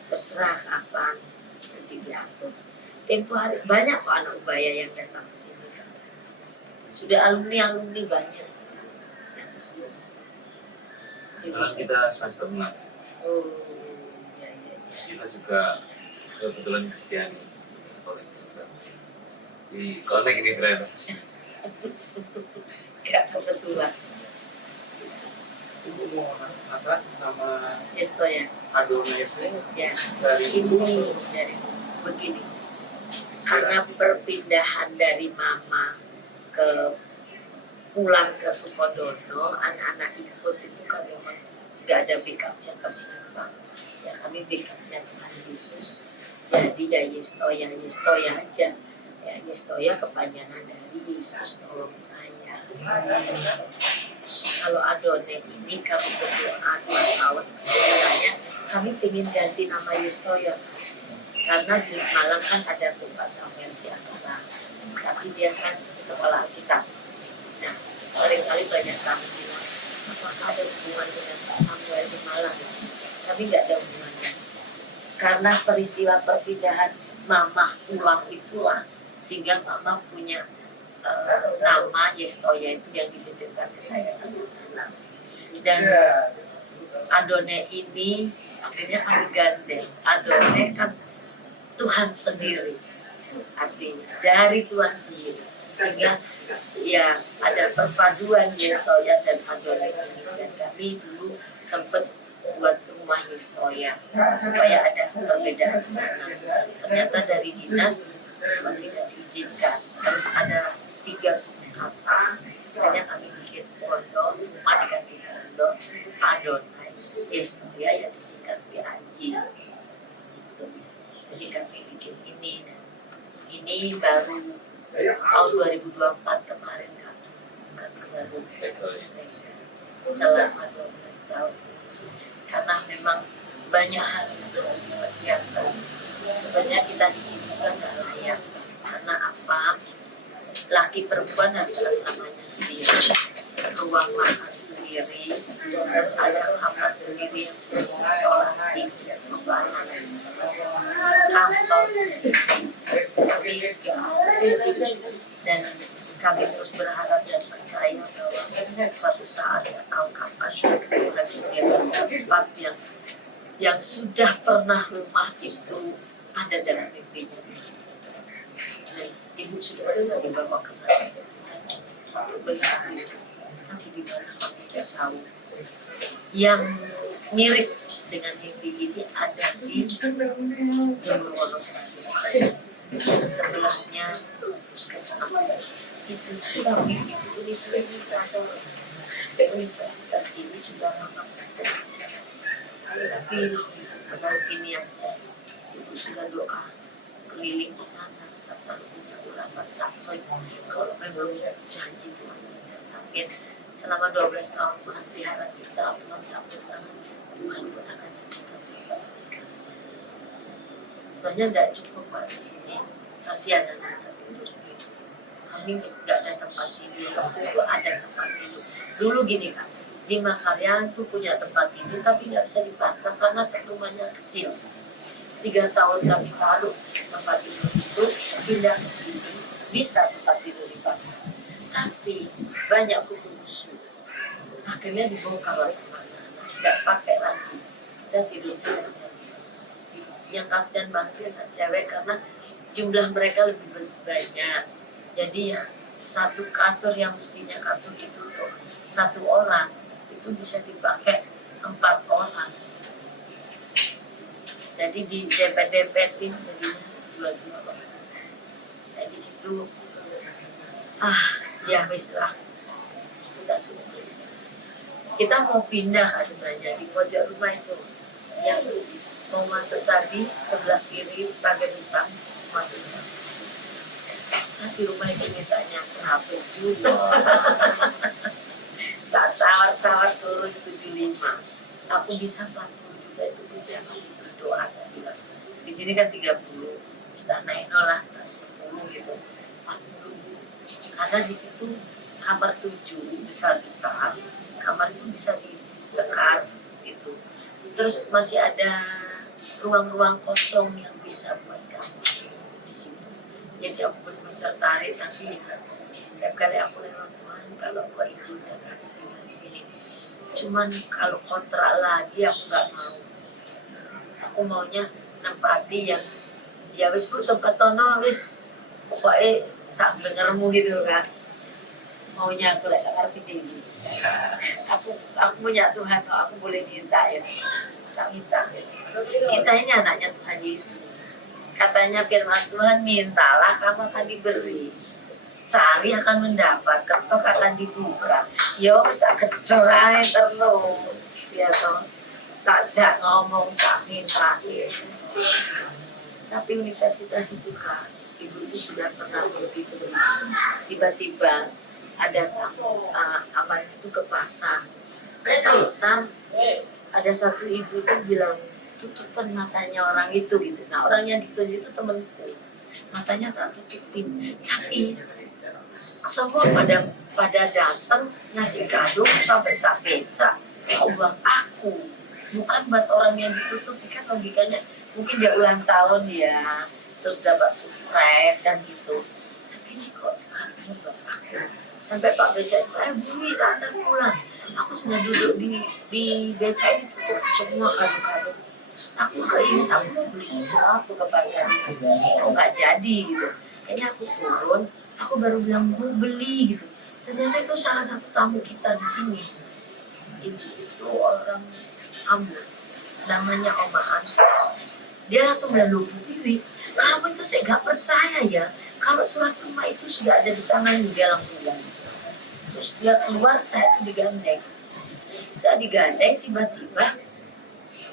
Terserah kapan nanti diatur. Tempo hari banyak kok anak ubaya yang datang ke sini kan. Sudah alumni banyak yang ke sini. Kebetulan kita semester 6. Oh, ya. Kita juga kebetulan Kristiani, oleh Kristen. Di konek ini keren. Gak kebetulan. Ibu mau angkat nama Yesto ya. Adona itu Ya. dari Ini dari begini. Karena perpindahan dari mama ke pulang ke Sukodono, anak-anak ikut itu kan memang nggak ada backup siapa-siapa. Ya kami backupnya Tuhan Yesus. Jadi ya Yestoya aja. Ya Yestoya kepanjangan dari Yesus tolong saya. Kalau Adone ini kami berdoa 2 tahun sebenarnya kami ingin ganti nama Yestoya. Karena di Malang kan ada tuh Pak Samuel Siakara, tapi dia kan sekolah kita. Nah, seringkali banyak kami bilang, apakah ada hubungan dengan Pak Samuel di Malang? Kami nggak ada hubungannya. Karena peristiwa perpindahan Mama pulang itulah, sehingga Mama punya nama Yestoya itu yang dititipkan ke saya sama anak. Dan Adone ini akhirnya kami gandeng. Adone kan Tuhan sendiri, artinya dari Tuhan sendiri, sehingga ya ada perpaduan Yestoya dan Adone ini. Dan kami dulu sempat buat rumah Yestoya supaya ada perbedaan di sana. Ternyata dari dinas masih tidak diizinkan, harus ada 3 suku kata. Akhirnya kami bikin pondok, rumah diganti pondok, Adonai Yestoya yang disingkat PAJ. Jadi kami bikin ini, dan ini baru tahun 2024 kemarin kami baru selama 12 tahun. Karena memang banyak hal yang harus dipersiapkan. Sebenarnya kita di sini juga nggak layak. Karena apa? Laki perempuan harus asramanya sendiri, ruang makan sendiri, terus ada kamar sendiri, terus isolasi, pembahanan, kantor sendiri. Tapi dan kami terus berharap dan percaya bahwa suatu saat nggak tahu kapan Tuhan sediakan tempat yang sudah pernah rumah itu ada dalam mimpinya. Dan ibu sudah pernah dibawa ke sana untuk melihat itu, tapi di mana kami tidak tahu. Yang mirip dengan mimpi ini ada di Gunung Wonosari. Sebelahnya puskesmas itu tapi universitas ini sudah lama tapi baru ini aja ibu sudah doa keliling di sana tetap punya ulama takut kalau memang janji Tuhan amin. Selama 12 tahun Tuhan pelihara kita, Tuhan campur tangan, Tuhan pun akan sediakan kita. Sebenarnya tidak cukup Pak di sini, kasihan anak-anak tidur gitu. Kami nggak ada tempat tidur, waktu itu ada tempat tidur. Dulu gini Kak, 5 karyawan tuh punya tempat tidur tapi nggak bisa dipasang karena rumahnya kecil. 3 tahun kami taruh tempat tidur itu pindah ke sini, bisa tempat tidur dipasang. Tapi banyak kutu busuk. Akhirnya dibongkar lah sama anak-anak, nggak pakai lagi. Dan tidurnya biasa. Yang kasihan banget anak cewek karena jumlah mereka lebih banyak. Jadi ya satu kasur yang mestinya kasur itu untuk 1 orang itu bisa dipakai 4 orang. Jadi di dempet-dempetin jadinya 2 orang. Nah di situ ya wis lah kita suruh kita mau pindah sebenarnya di pojok rumah itu yang mau masuk tadi sebelah kiri pagar hitam masuk. Tapi rumah itu mintanya 100 juta. Tak tawar-tawar turun 75. Aku bisa 40 juta itu pun saya masih berdoa, saya bilang. Di sini kan 30, bisa naik lah 10 gitu. 40. Karena di situ kamar 7 besar-besar, kamar itu bisa disekat gitu. Terus masih ada ruang-ruang kosong yang bisa buat kamu di situ. Jadi aku benar-benar tertarik, tapi setiap kali aku lewat Tuhan, kalau Allah izinkan aku tinggal di sini. Cuman kalau kontrak lagi aku nggak mau. Aku maunya nempati yang ya wis bu tempat tono wis pokoknya sak dengermu gitu kan. Maunya aku lah seperti ini. Aku punya Tuhan, aku boleh minta ya. Tak minta. Kita ini anaknya Tuhan Yesus. Katanya firman Tuhan, mintalah kamu akan diberi, cari akan mendapat, ketok akan dibuka. Yo tak kedorai terus, ya toh. Tak jak ngomong, tak minta. Tapi universitas itu kan, ibu itu sudah pernah begitu. Tiba-tiba ada aman itu ke pasar. Ke pasar ada satu ibu itu bilang, tutupan matanya orang itu gitu. Nah orang yang ditunjuk itu temanku, matanya tak tutupin, tapi semua pada datang ngasih kado sampai sak becak. Buat aku, bukan buat orang yang ditutupi, kan logikanya mungkin dia ulang tahun ya, terus dapat surprise kan gitu. Tapi ini kok kan buat aku. Sampai Pak becak itu, Bumi antar pulang. Aku sudah duduk di becak itu tutup semua kado-kado. Aku keinget aku mau beli sesuatu ke pasar itu, kok nggak jadi gitu. Kayaknya aku turun, aku baru bilang mau beli gitu. Ternyata itu salah satu tamu kita di sini. Ibu itu orang Ambon, namanya Oma Anta. Dia langsung bilang, loh Bibi, kamu itu saya nggak percaya ya. Kalau surat rumah itu sudah ada di tangan dia, langsung bilang. Terus dia keluar, saya tuh digandeng. Saya digandeng, tiba-tiba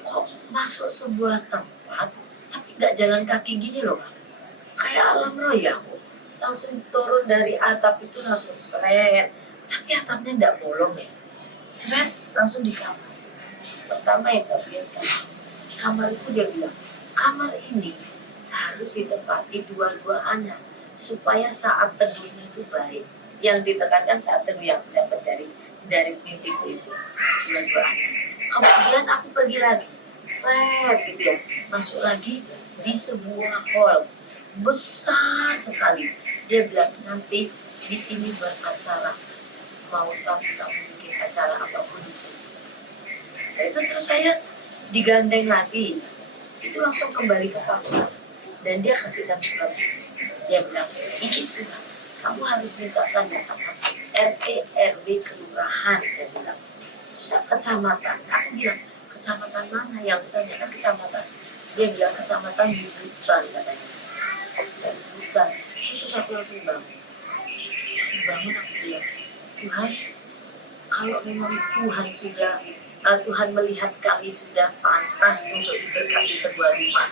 kok masuk sebuah tempat tapi nggak jalan kaki gini loh, kayak alam roh ya. Aku langsung turun dari atap itu langsung seret, tapi atapnya nggak bolong ya, seret langsung di kamar. Pertama yang tak lihat kamar itu, dia bilang kamar ini harus ditempati 2 anak supaya saat teduhnya itu baik. Yang ditekankan saat teduh yang dapat dari mimpiku itu 2 anak. Kemudian aku pergi lagi, gitu ya, masuk lagi di sebuah hall besar sekali. Dia bilang nanti di sini beracara, mau tamu bikin acara apapun di sini. Nah, itu terus saya digandeng lagi, itu langsung kembali ke pasar dan dia kasihkan surat. Dia bilang ini surat, kamu harus minta tanda tangan RT RW kelurahan. Dia bilang kecamatan. Aku bilang kecamatan mana? Yang tanya kan kecamatan. Dia bilang kecamatan di Butan katanya. Bukan. Terus aku langsung bangun. Aku bilang, Tuhan, kalau memang Tuhan melihat kami sudah pantas untuk diberkati sebuah rumah,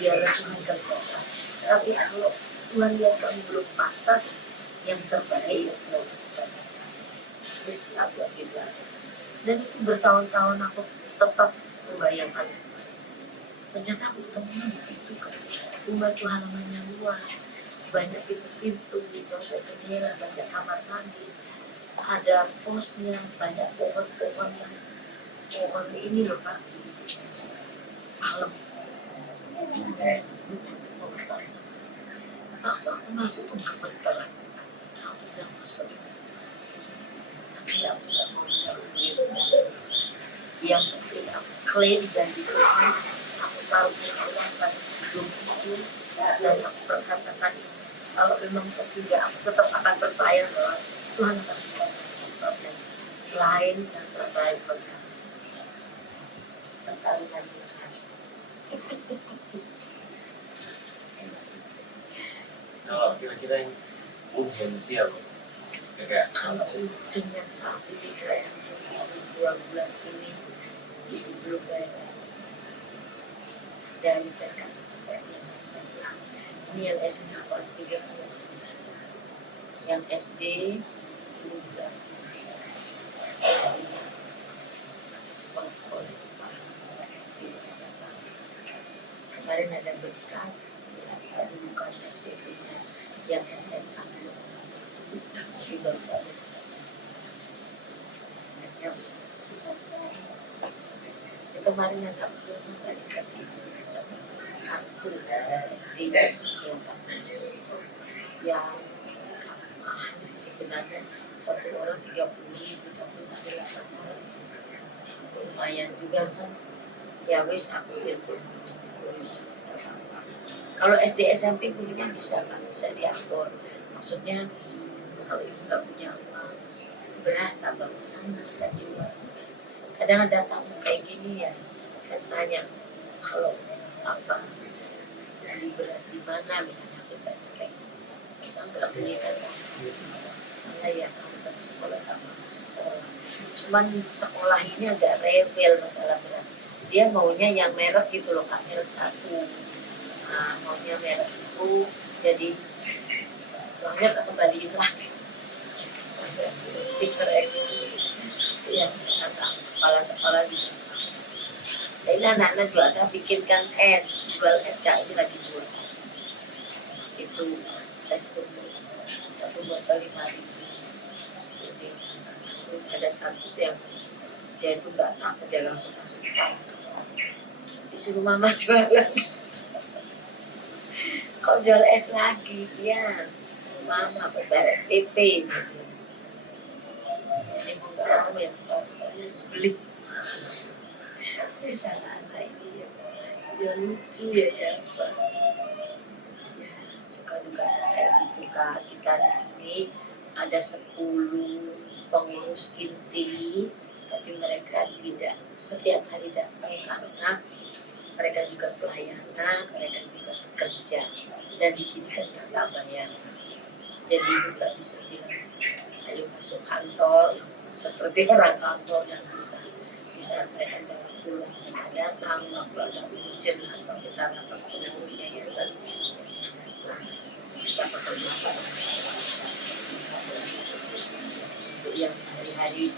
biarlah Tuhan kerjakan. Tapi kalau Tuhan lihat kami belum pantas, yang terbaik terus aku bilang. Dan itu bertahun-tahun aku tetap membayangkan. Ternyata aku ketemu di situ kan. Rumah itu halamannya luas, banyak pintu-pintu, banyak jendela, banyak kamar mandi. ada posnya, banyak pohon-pohon yang pohon ini loh Pak, alam. Waktu aku masuk tuh gemeteran, aku udah masuk, tapi aku nggak mau yang penting aku klaim janji Tuhan, aku tahu Allah akan hidup itu, dan aku berkatakan kalau memang tidak, aku tetap akan percaya bahwa Tuhan akan membuat lain dan terbaik bagi kami. Pertarungan Tuhan. Kalau kira-kira yang urgensi apa? Kayak Kalau ujian yang saat ini kayak 2 bulan ini itu belum beres. Dan saya kasih step yang SMA. Ini yang SMA kelas 3, yang SD juga sekolah-sekolah itu Pak. Kemarin ada berkat, ada bukan SPP yang SMA tapi baru ada kemarin ada belum nggak dikasih kartu SD yang mahal sih sebenarnya, satu orang 30.000 tapi ada 8 orang lumayan juga kan ya wis aku itu. Kalau SD SMP gurunya bisa kan, bisa diatur, maksudnya kalau ibu nggak punya uang beras tambah ke sana bisa jual. Kadang ada tamu kayak gini ya kan tanya kalau apa beli beras di mana misalnya kita kayak kita nggak beli kan mana ya kamu tadi sekolah tambah sekolah, cuman sekolah ini agak rebel masalah beras, dia maunya yang merek gitu loh Kak, merek satu. Nah, maunya merek itu jadi uangnya kembaliin lagi. Stiker yang kata kepala sekolah di ini anak-anak juga saya bikinkan es, jual es Kak, ini lagi jual itu es untuk 1 botol 5.000. Jadi ada satu yang dia itu nggak takut, dia langsung masuk disuruh mama jualan. Kau jual es lagi, ya suruh mama bayar SPP. Ini mau nggak mau ya kalau sekolahnya harus beli. Ini salah anak ini ya lucu ya ya suka duka kayak gitu Kak. Kita di sini ada 10 pengurus inti, tapi mereka tidak setiap hari datang karena mereka juga pelayanan, mereka juga kerja, dan di sini kan nggak bayar, jadi juga bisa bilang ayo masuk kantor seperti orang kantor yang bisa mereka bawa pulang, datang waktu ada hujan atau kita dapat pulang yayasan, nah kita pertemukan untuk yang hari-hari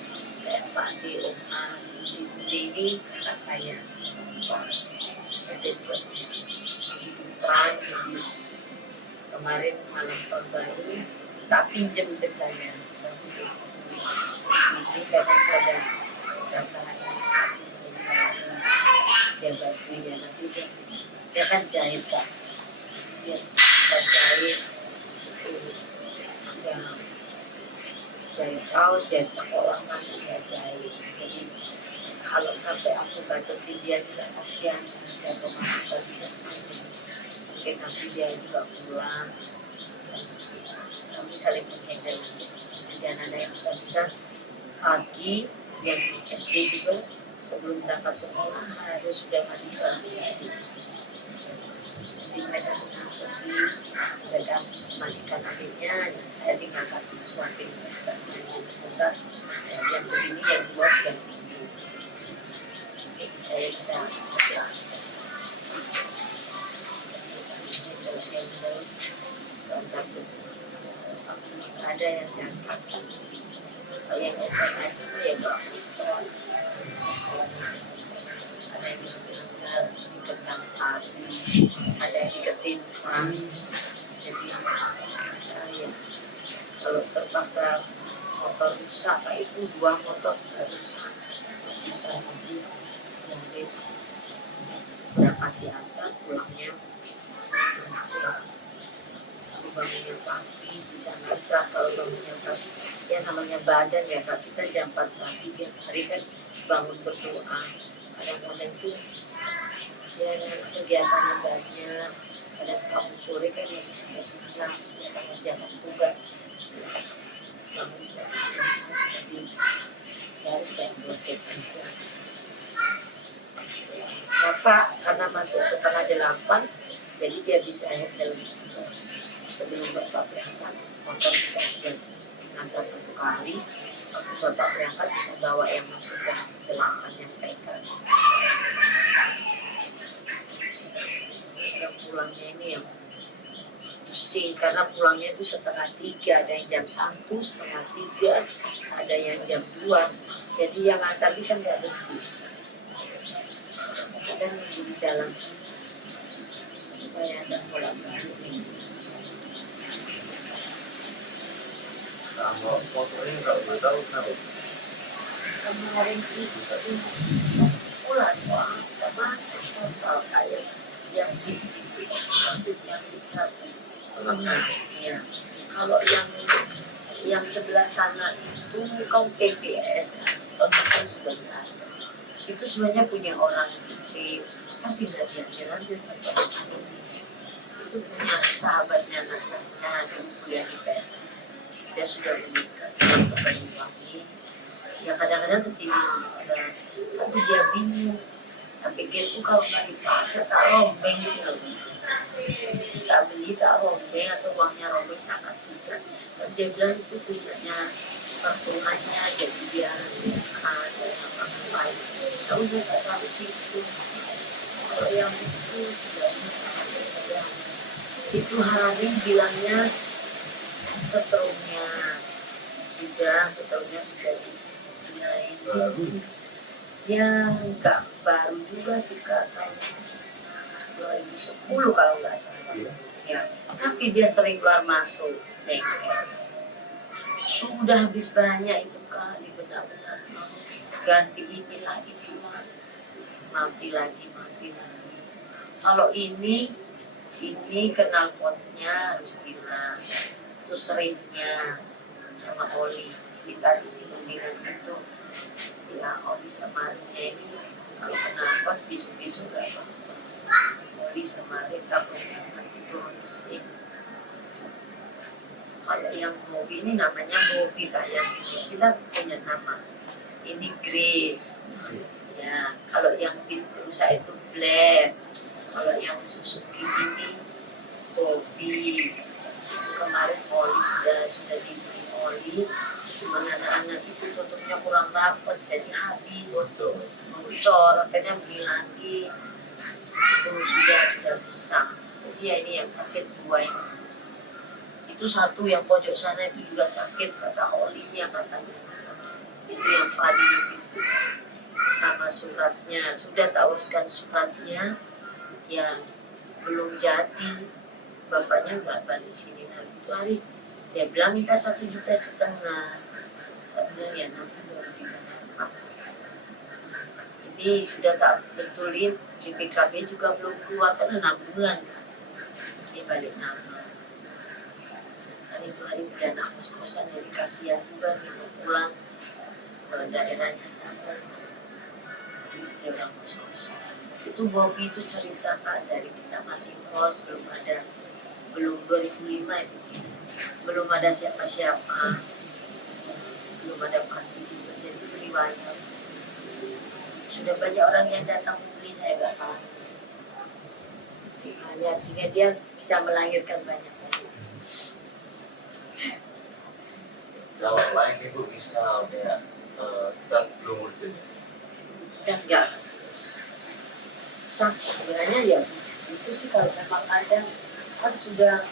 kayak Pak D, Om A, Ibu D ini kakak saya. Ada juga kehidupan, jadi kemarin malam tahun baru tak pinjem ceritanya ini kadang ada beberapa yang satu dia bantunya, nanti dia kan jahit Kak, dia bisa jahit yang jahit kaos, jahit sekolah kan dia jahit, jadi kalau sampai aku batasin dia juga kasihan, dia pemasukan tidak mungkin nanti dia juga pulang, kami saling menghandle. Dan ada yang bisa pagi yang SD juga sebelum berangkat sekolah harus sudah mandi pagi. Jadi mereka sedang pergi, mereka mandikan adiknya, saya tinggal kasih suapin sebentar. Yang begini yang 2 sudah tinggi. Jadi saya bisa ada yang jangka, kalau yang SMS itu ya ada yang benar-benar di Kentang Sari, ada yang di Ketimpang, jadi ya, kalau terpaksa motor Saka itu 2 motor harus bisa lagi habis berangkat diantar pulangnya macet. Kalau bangunnya pagi bisa ngantar, kalau bangunnya pas ya namanya badan ya Kak, kita jam 4 pagi tiap hari kan bangun berdoa. Kadang-kadang tuh ya kegiatannya banyak, kadang kamu sore kan mesti kerja mengerjakan tugas bangun pagi semangat, jadi ya harus kayak gojek aja. Bapak karena masuk 7:30 jadi dia bisa handle sebelum Bapak berangkat motor bisa sudah ngantar 1 kali, waktu Bapak berangkat bisa bawa yang masuk jam 8 yang TK. Kadang pulangnya ini yang pusing karena pulangnya itu 2:30, ada yang jam 1, 2:30, ada yang jam 2, jadi yang ngantar ini kan nggak berhenti. Kadang di jalan sana supaya ada pola baru nih. Kalau motornya kalau nggak tahu kenapa. Kemarin itu pulang wah macet total kayak yang di yang bisa ya. Kalau yang sebelah sana itu kan TPS kan sudah nggak ada. Itu sebenarnya punya orang itu tapi nggak dia dia sampai sini. Itu punya sahabatnya anak saya dulu kuliah di PS. Dia sudah menikah dengan Banyuwangi. Ya kadang-kadang kesini tapi dia bingung. Tapi itu kalau nggak dipakai tak rombeng gitu loh. Tak beli tak rombeng atau uangnya rombeng tak kasihkan. Dan dia bilang itu punyanya pertunannya jadi dia harus makan dan apa-apa. Tahu dia tak tahu situ. Kalau yang itu sudah bisa itu hari bilangnya setelahnya sudah dinilai. Ya nggak baru juga sih Kak, tahun 2010 kalau nggak salah. Ya, tapi dia sering keluar masuk bengkel. Sudah habis banyak itu Kak, benar-benar ganti inilah itulah, mati lagi. Kalau ini knalpotnya harus dilas, terus rimnya sama oli. Ini tadi si pembilan itu ya oli sama rimnya ini kalau knalpot bisu-bisu gak apa-apa. Oli sama rim kalau nanti turun mesin. Kalau yang Bobby ini namanya Bobby kayak kita punya nama. Ini Grace. Ya, kalau yang rusak itu Blair. Kalau yang Suzuki ini Bobby. Kemarin oli sudah diberi oli, cuma anak-anak itu tutupnya kurang rapat jadi habis. Bocor, akhirnya beli lagi. Itu sudah besar. Jadi ya ini yang sakit 2 ini. Itu satu yang pojok sana itu juga sakit kata olinya katanya. Itu yang Fadi itu sama suratnya sudah tak uruskan suratnya ya belum jadi, bapaknya nggak balik sini lagi itu hari dia bilang minta 1,5 juta, tak bilang ya nanti baru dibayar. Ini sudah tak betulin di PKB juga belum keluar kan 6 bulan kan ini balik nama. Itu hari bulan kos-kosan jadi kasihan juga dia mau pulang ke daerahnya sana dia orang kos-kosan. Itu Bobby itu cerita Kak dari kita masih kos belum 2005 itu belum ada siapa-siapa, belum ada party juga, jadi itu riwayat. Sudah banyak orang yang datang beli saya nggak tahu. Lihat sehingga dia bisa melahirkan banyak. Kalau lain itu bisa kayak cat belum urgent. Dan enggak. Sebenarnya ya itu sih kalau memang ada kan sudah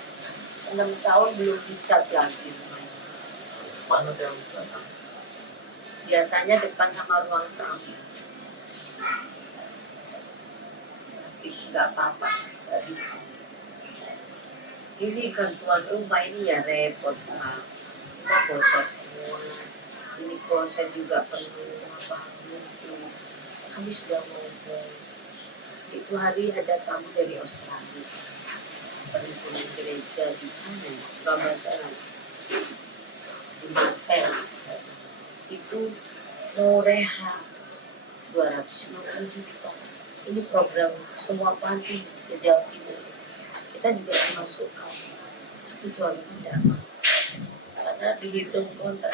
6 tahun belum dicat lagi. Mana yang datang? Biasanya depan sama ruang tamu. Tapi nggak apa-apa, nggak bisa. Ini kan tuan rumah ini ya repot Pak. Kita bocor semua. ini konsen juga penuh apa itu. Kami sudah ngomong itu hari ada tamu dari Australia, perhimpunan gereja di mana ya? Surabaya di Marvel itu mau reha 250 juta. Ini program semua panti sejauh ini kita juga masukkan, kecuali tidak mau karena dihitung kontrak.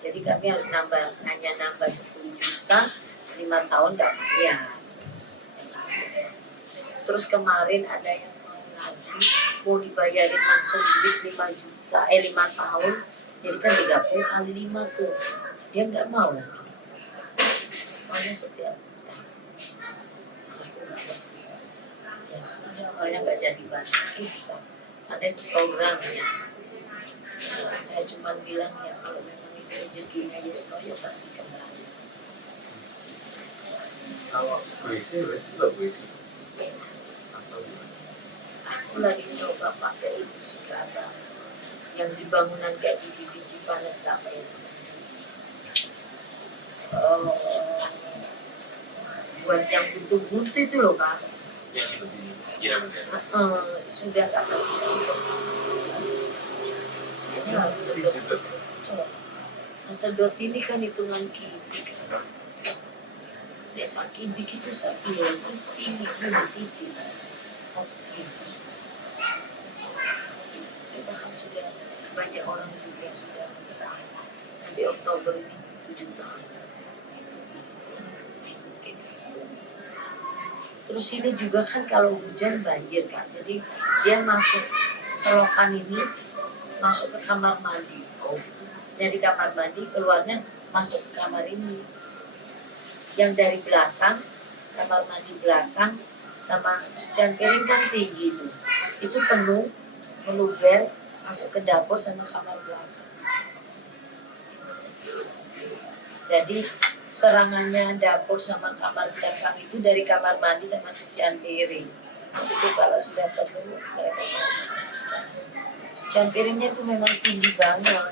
Jadi kami harus hanya nambah 10 juta 5 tahun nggak bayar. Terus kemarin ada yang mau dibayarin langsung duit 5 juta 5 tahun, jadi kan 30 kali 5 tuh, dia nggak mau lagi. Pokoknya setiap tahun ya sudah, awalnya nggak jadi banyak kita, ada itu programnya. Saya cuma bilang ya kalau memang itu rezekinya Yesus ya pasti kembali. Kalau puisi, berarti juga puisi. Aku lagi coba pakai itu sih ke ada yang di bangunan kayak biji-biji panas apa ya? Buat yang buntu-buntu itu loh Kak. Yang lebih kira Sudah tak kasih. Ini harus sedot. Coba. Sedot ini kan hitungan kubik. Nek sakit itu sakit ya, ini titik sakit. Kita kan sudah banyak orang juga yang sudah bertahan. Nanti Oktober ini 7 tahun. Terus ini juga kan kalau hujan banjir kan, jadi dia masuk selokan ini masuk ke kamar mandi. Dari kamar mandi keluarnya masuk ke kamar ini. Yang dari belakang, kamar mandi belakang sama cucian piring kan tinggi itu. Itu penuh, meluber, masuk ke dapur sama kamar belakang. Jadi serangannya dapur sama kamar belakang itu dari kamar mandi sama cucian piring. Itu kalau sudah penuh mereka mandi. Cucian piringnya itu memang tinggi banget.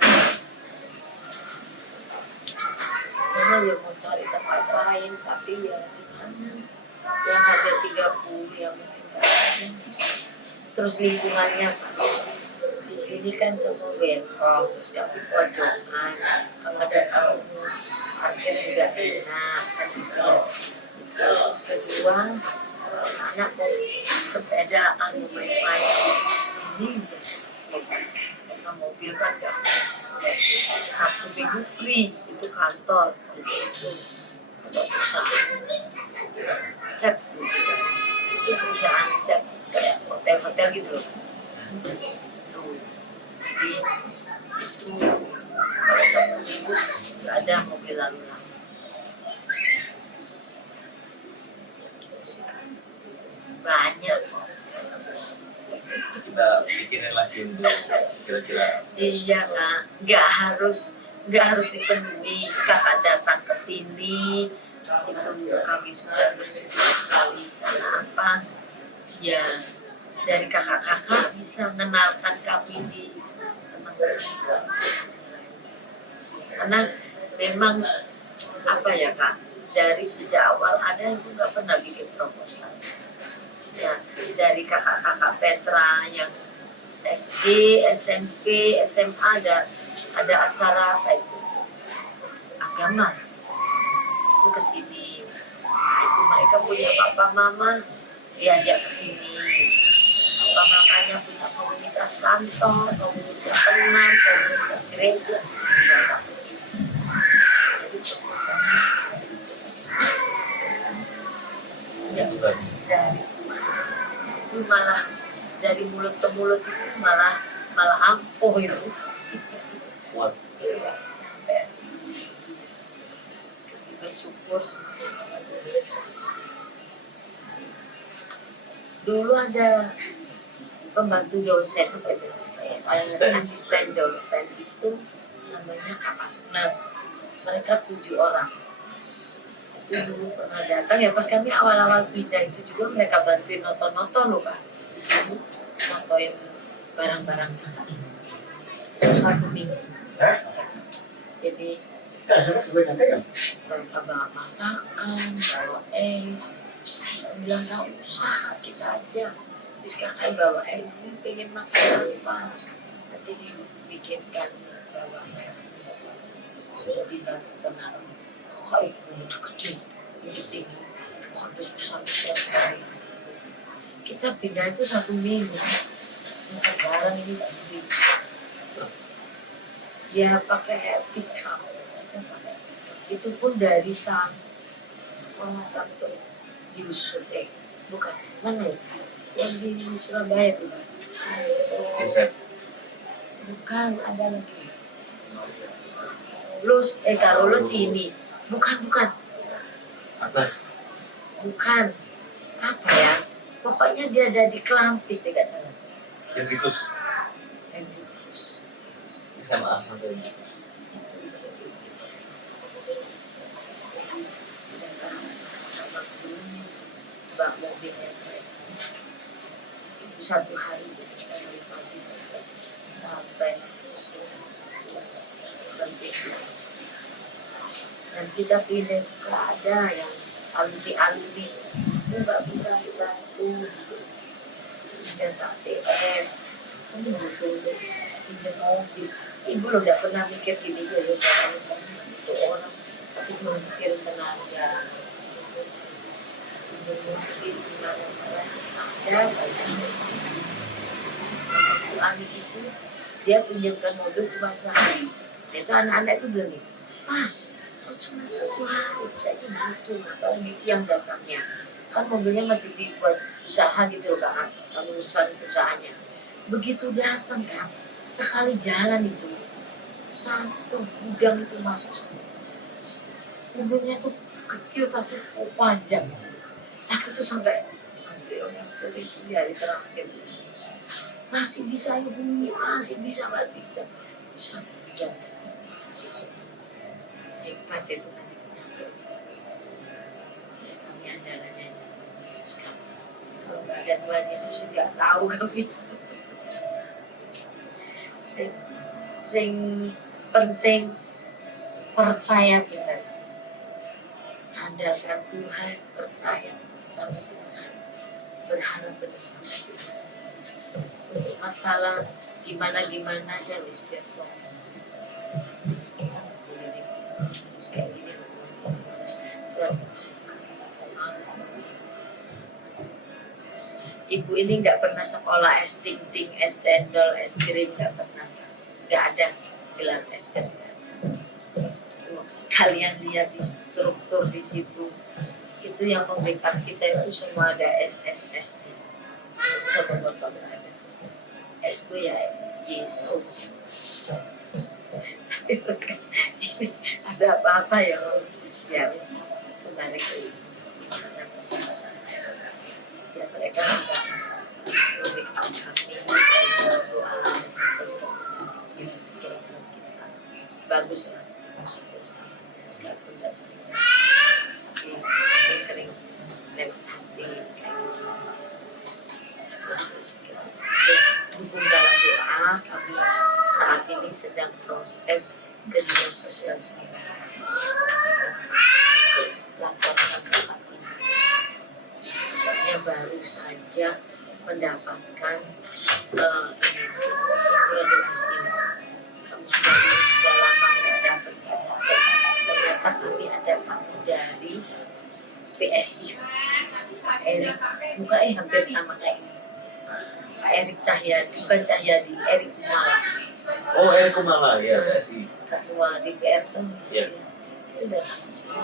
Sebenarnya ya mau cari tempat lain, tapi ya di mana yang harga 30 yang mungkin kan. Terus lingkungannya di sini kan semua bentrok, terus kami pojokan, kalau ada tamu parkir juga enak kan gitu. Terus kedua anak mau sepedaan mau main-main sini, karena mobil kan gak Sabtu Minggu free itu kantor itu ada perusahaan cat itu perusahaan cat kayak hotel-hotel gitu loh. Jadi itu kalau Sabtu Minggu nggak ada mobil lalu lalang. Banyak kok. Kita bikinin lagi untuk kira-kira. Iya Kak, nggak harus dipenuhi. Kakak datang ke sini itu kami sudah bersyukur sekali karena apa? Ya dari kakak-kakak bisa mengenalkan kami di teman-teman. Karena memang apa ya Kak, dari sejak awal ada yang nggak pernah bikin proposal. Ya dari kakak-kakak Petra yang SD, SMP, SMA ada acara kayak itu agama itu kesini. Itu mereka punya papa mama diajak kesini. Papa mamanya punya komunitas kantor, komunitas senam, komunitas gereja diajak kesini. Jadi proposalnya ya dari itu malah dari mulut ke mulut itu malah ampuh itu. Kuat. Sampai bersyukur semuanya. Dulu ada pembantu dosen asisten dosen itu namanya Kak Agnes. Mereka 7 orang. Itu dulu pernah datang ya pas kami awal-awal pindah itu juga mereka bantuin nonton-nonton loh Pak. Di sini nontonin barang-barang 1 minggu. Jadi mereka bawa masakan, bawa es, bilang nggak usah kita aja. Terus kakak bawa pengen makan apa, nanti dibikinkan bawa sudah dibantu tenang. Kok udah kecil, ini tinggi, kardus besar. Kita pindah itu 1 minggu, bukan barang ini 1 minggu. Ya pakai pickup, itu pun dari sekolah satu Yusuf bukan mana ya yang di Surabaya tuh bukan ada lagi Karolus ini bukan Atas. bukan apa ya, pokoknya dia ada di Kelampis tidak salah. Hendrikus. SMA sampai ini. Bak mobilnya itu 1 hari sih dari pagi sampai dan kita pilih ke ada yang alumni itu nggak bisa dibantu dan ATM ini butuh pinjam mobil. Ibu lo udah pernah mikir gini jadi untuk orang tapi mau mikir tenaga pinjam mobil gimana caranya ada saja. Anik itu dia pinjamkan mobil cuma sehari. Itu anak-anak itu bilang nih, kok cuma 1 hari kita ini butuh, apalagi siang datangnya. Kan mobilnya masih dibuat usaha gitu loh kan, kalau usahanya. Begitu datang kan, sekali jalan itu 1 gudang itu masuk semua. Mobilnya tuh kecil tapi panjang. Aku tuh sampai dari hari terakhir masih bisa ibu, masih bisa ya, hebat itu kan ya, kami andalannya Yesus kan. Kalau nggak ada Tuhan Yesus nggak tahu kami. Sing penting percaya benar, andalkan Tuhan, percaya sama Tuhan, berharap benar sama Tuhan. Untuk masalah gimana aja wis biar Tuhan. Kita nggak boleh terus kayak gini Tuhan kasih. Ibu ini nggak pernah sekolah es ting-ting, es cendol, es krim, nggak pernah. Nggak ada gelar es. Kalian lihat di struktur di situ, itu yang membackup kita itu semua ada S-nya. Sama bapak ada. S itu ya Yesus. Ada apa-apa ya wis kembali ke ya mereka juga membackup kami doa yang kira-kira kita bagus lah. Sekalipun tidak sering tapi kami sering lewat hati kayak gitu. Terus dukung dalam doa. Kami saat ini sedang proses ke dinas sosial laporkan tempat ini. Soalnya baru saja mendapatkan produk ini. Kamu sudah lama tidak dapat. Ternyata kami ada tamu dari PSI Pak Erik, bukan hampir sama kayak ini. Pak Erik Cahyadi, bukan Cahyadi, Erik Kumala. Oh, Erik Kumala ya, PSI. Ketua DPR tuh, Ya. Itu datang ke sini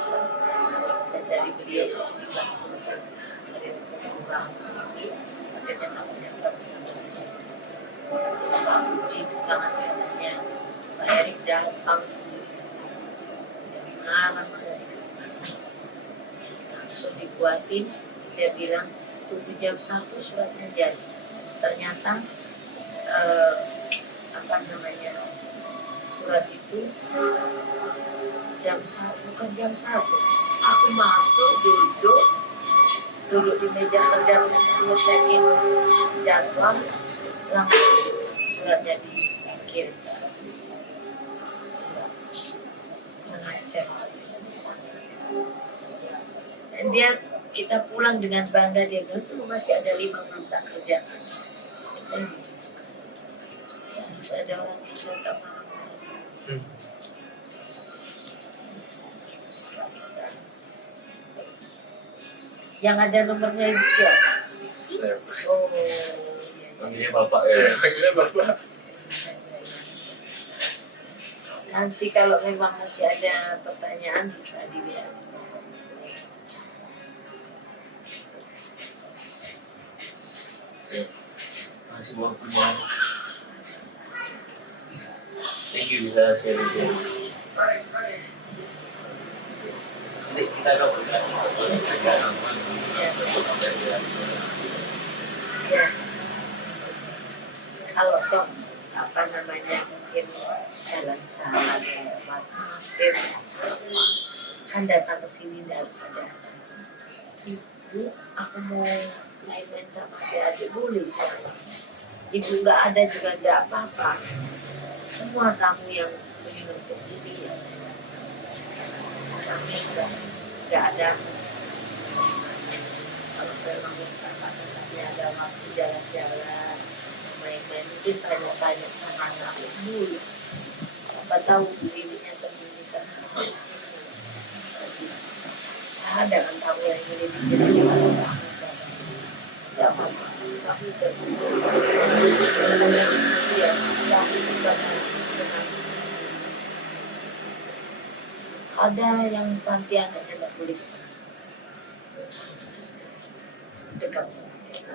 dan dari beliau dibantu dari kelurahan sini, akhirnya kami dapat semua di sini. Pak Budi itu tangan kanannya, Pak Erik datang sendiri ke sini dan marah-marah langsung dibuatin. Dia bilang tunggu jam 1 suratnya jadi. Ternyata surat itu jam 1, bukan jam 1. Aku masuk duduk di meja kerja ngecekin jadwal, langsung suratnya dikirim. Dan kita pulang dengan bangga, dia bilang tuh masih ada 5 belum tak kerjakan. Ya, harus ada orang yang tetap marah-marah. Yang ada nomornya Ibu siapa? Saya Oh, iya. panggilnya bapak ya. Panggilnya bapak. Nanti kalau memang masih ada pertanyaan bisa dilihat. Masih waktunya. Thank you bisa sharing. Nanti kita akan berganti soal kerjaan Ya. Kalau toh apa namanya mungkin jalan-jalan mampir kan datang ke sini tidak harus ada acara. Ibu, aku mau main-main sama adik-adik boleh sekarang. Ibu nggak ada juga tidak apa-apa. Semua tamu yang menginap ke sini ya saya. Kami nggak ada. Kalau memang tadi ada waktu jalan-jalan, main-main mungkin tanya-tanya sama anak ibu. Apa tahu dirinya sendiri kan? Ada kan tahu yang ini jadi jangan kamu ada yang panti anaknya tidak boleh dekat sama kita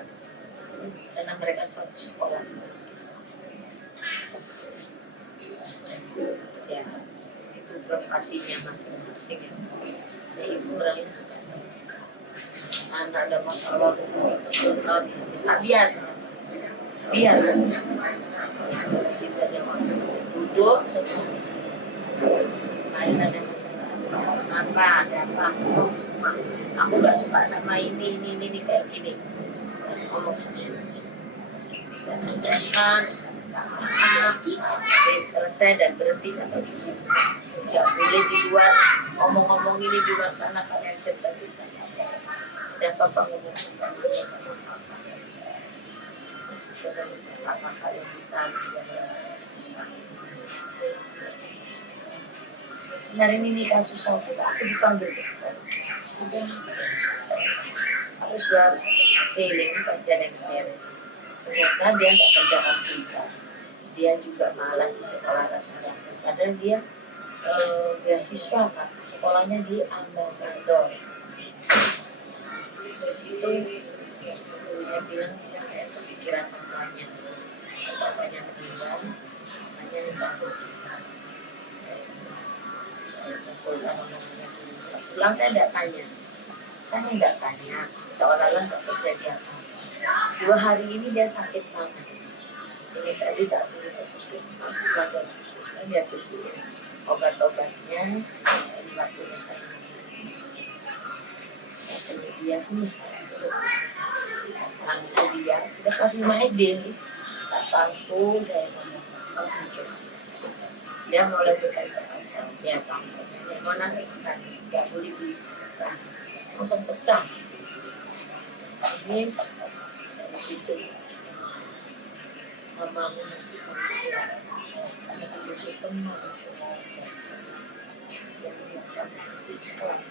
karena mereka satu sekolah ya itu profesinya masing-masing ya. Nah, ibu orangnya suka anak ada masalah biar terus kita ada duduk semua di sini kemarin ada masalah kenapa ada apa cuma aku nggak suka sama ini kayak gini ngomong sendiri kita selesaikan maaf selesai dan berhenti sampai di sini nggak boleh di luar ngomong-ngomong ini di luar sana kalian cerita ada papa ngomong sama papa terus papa kalian bisa kemarin ini kasus aku dipanggil ke sekolah harus dia failing pas dia yang beres ternyata dia nggak kerjakan kita dia juga malas di sekolah rasa-rasa padahal dia beasiswa kan sekolahnya di ambasador dari situ gurunya bilang dia kayak kepikiran bapaknya meninggal makanya minta pulang saya tidak tanya seolah-olah nggak terjadi apa 2 hari ini dia sakit panas ini tadi tak suruh ke puskesmas pulang dari puskesmas dia tuh obat-obatnya di waktunya saya dia sini tangku dia sudah kelas 5 SD tak tangku saya dia mulai berkata dia tangku dia mau nangis nggak boleh langsung pecah nangis dari situ mamamu masih butuh teman yang kelas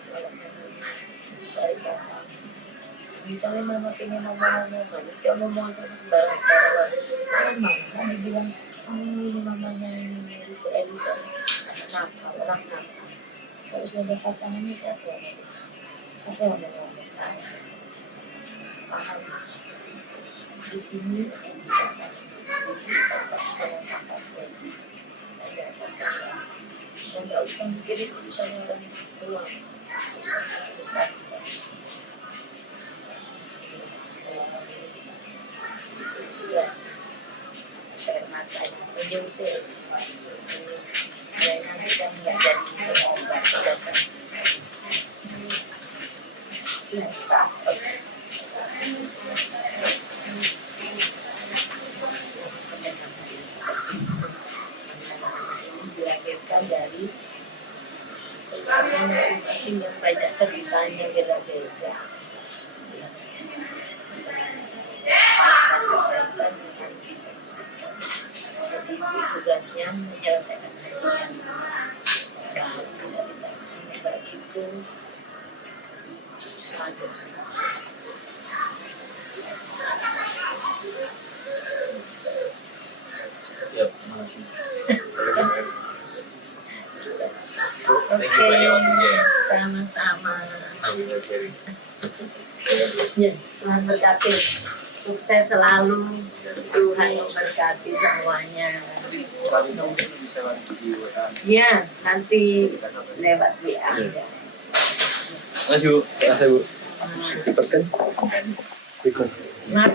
cari pasangan misalnya mama pengen ngomong dia ngomong sama sembarang kan mama dibilang ini mamanya ini si Elisa nakal orang nakal harus ada pasangannya siapa yang mau paham di sini Elisa saya kakak Freddy ada apa saya nggak usah mikirin urusannya orang tua urusan sudah saya matanya senyum saya nanti kan nggak jadi obat biasa dilahirkan dari ya masing-masing yang banyak ceritanya beda-beda. Kaitan dengan bisa disediakan. Jadi tugasnya menyelesaikan harian. Baru bisa ditangani kayak gitu. Susah dong. Siap, makasih. Thank you banyak waktunya. Sama-sama. Sambil sharing. Ya, Tuhan berkati. Sukses selalu. Tuhan memberkati semuanya. Selanjutnya mungkin bisa lagi di WA. Ya, nanti Kita kabarin. lewat WA. Ya. Ya. Makasih Bu. Makasih Bu. Sama. Cepat kan? Ikut. Maaf.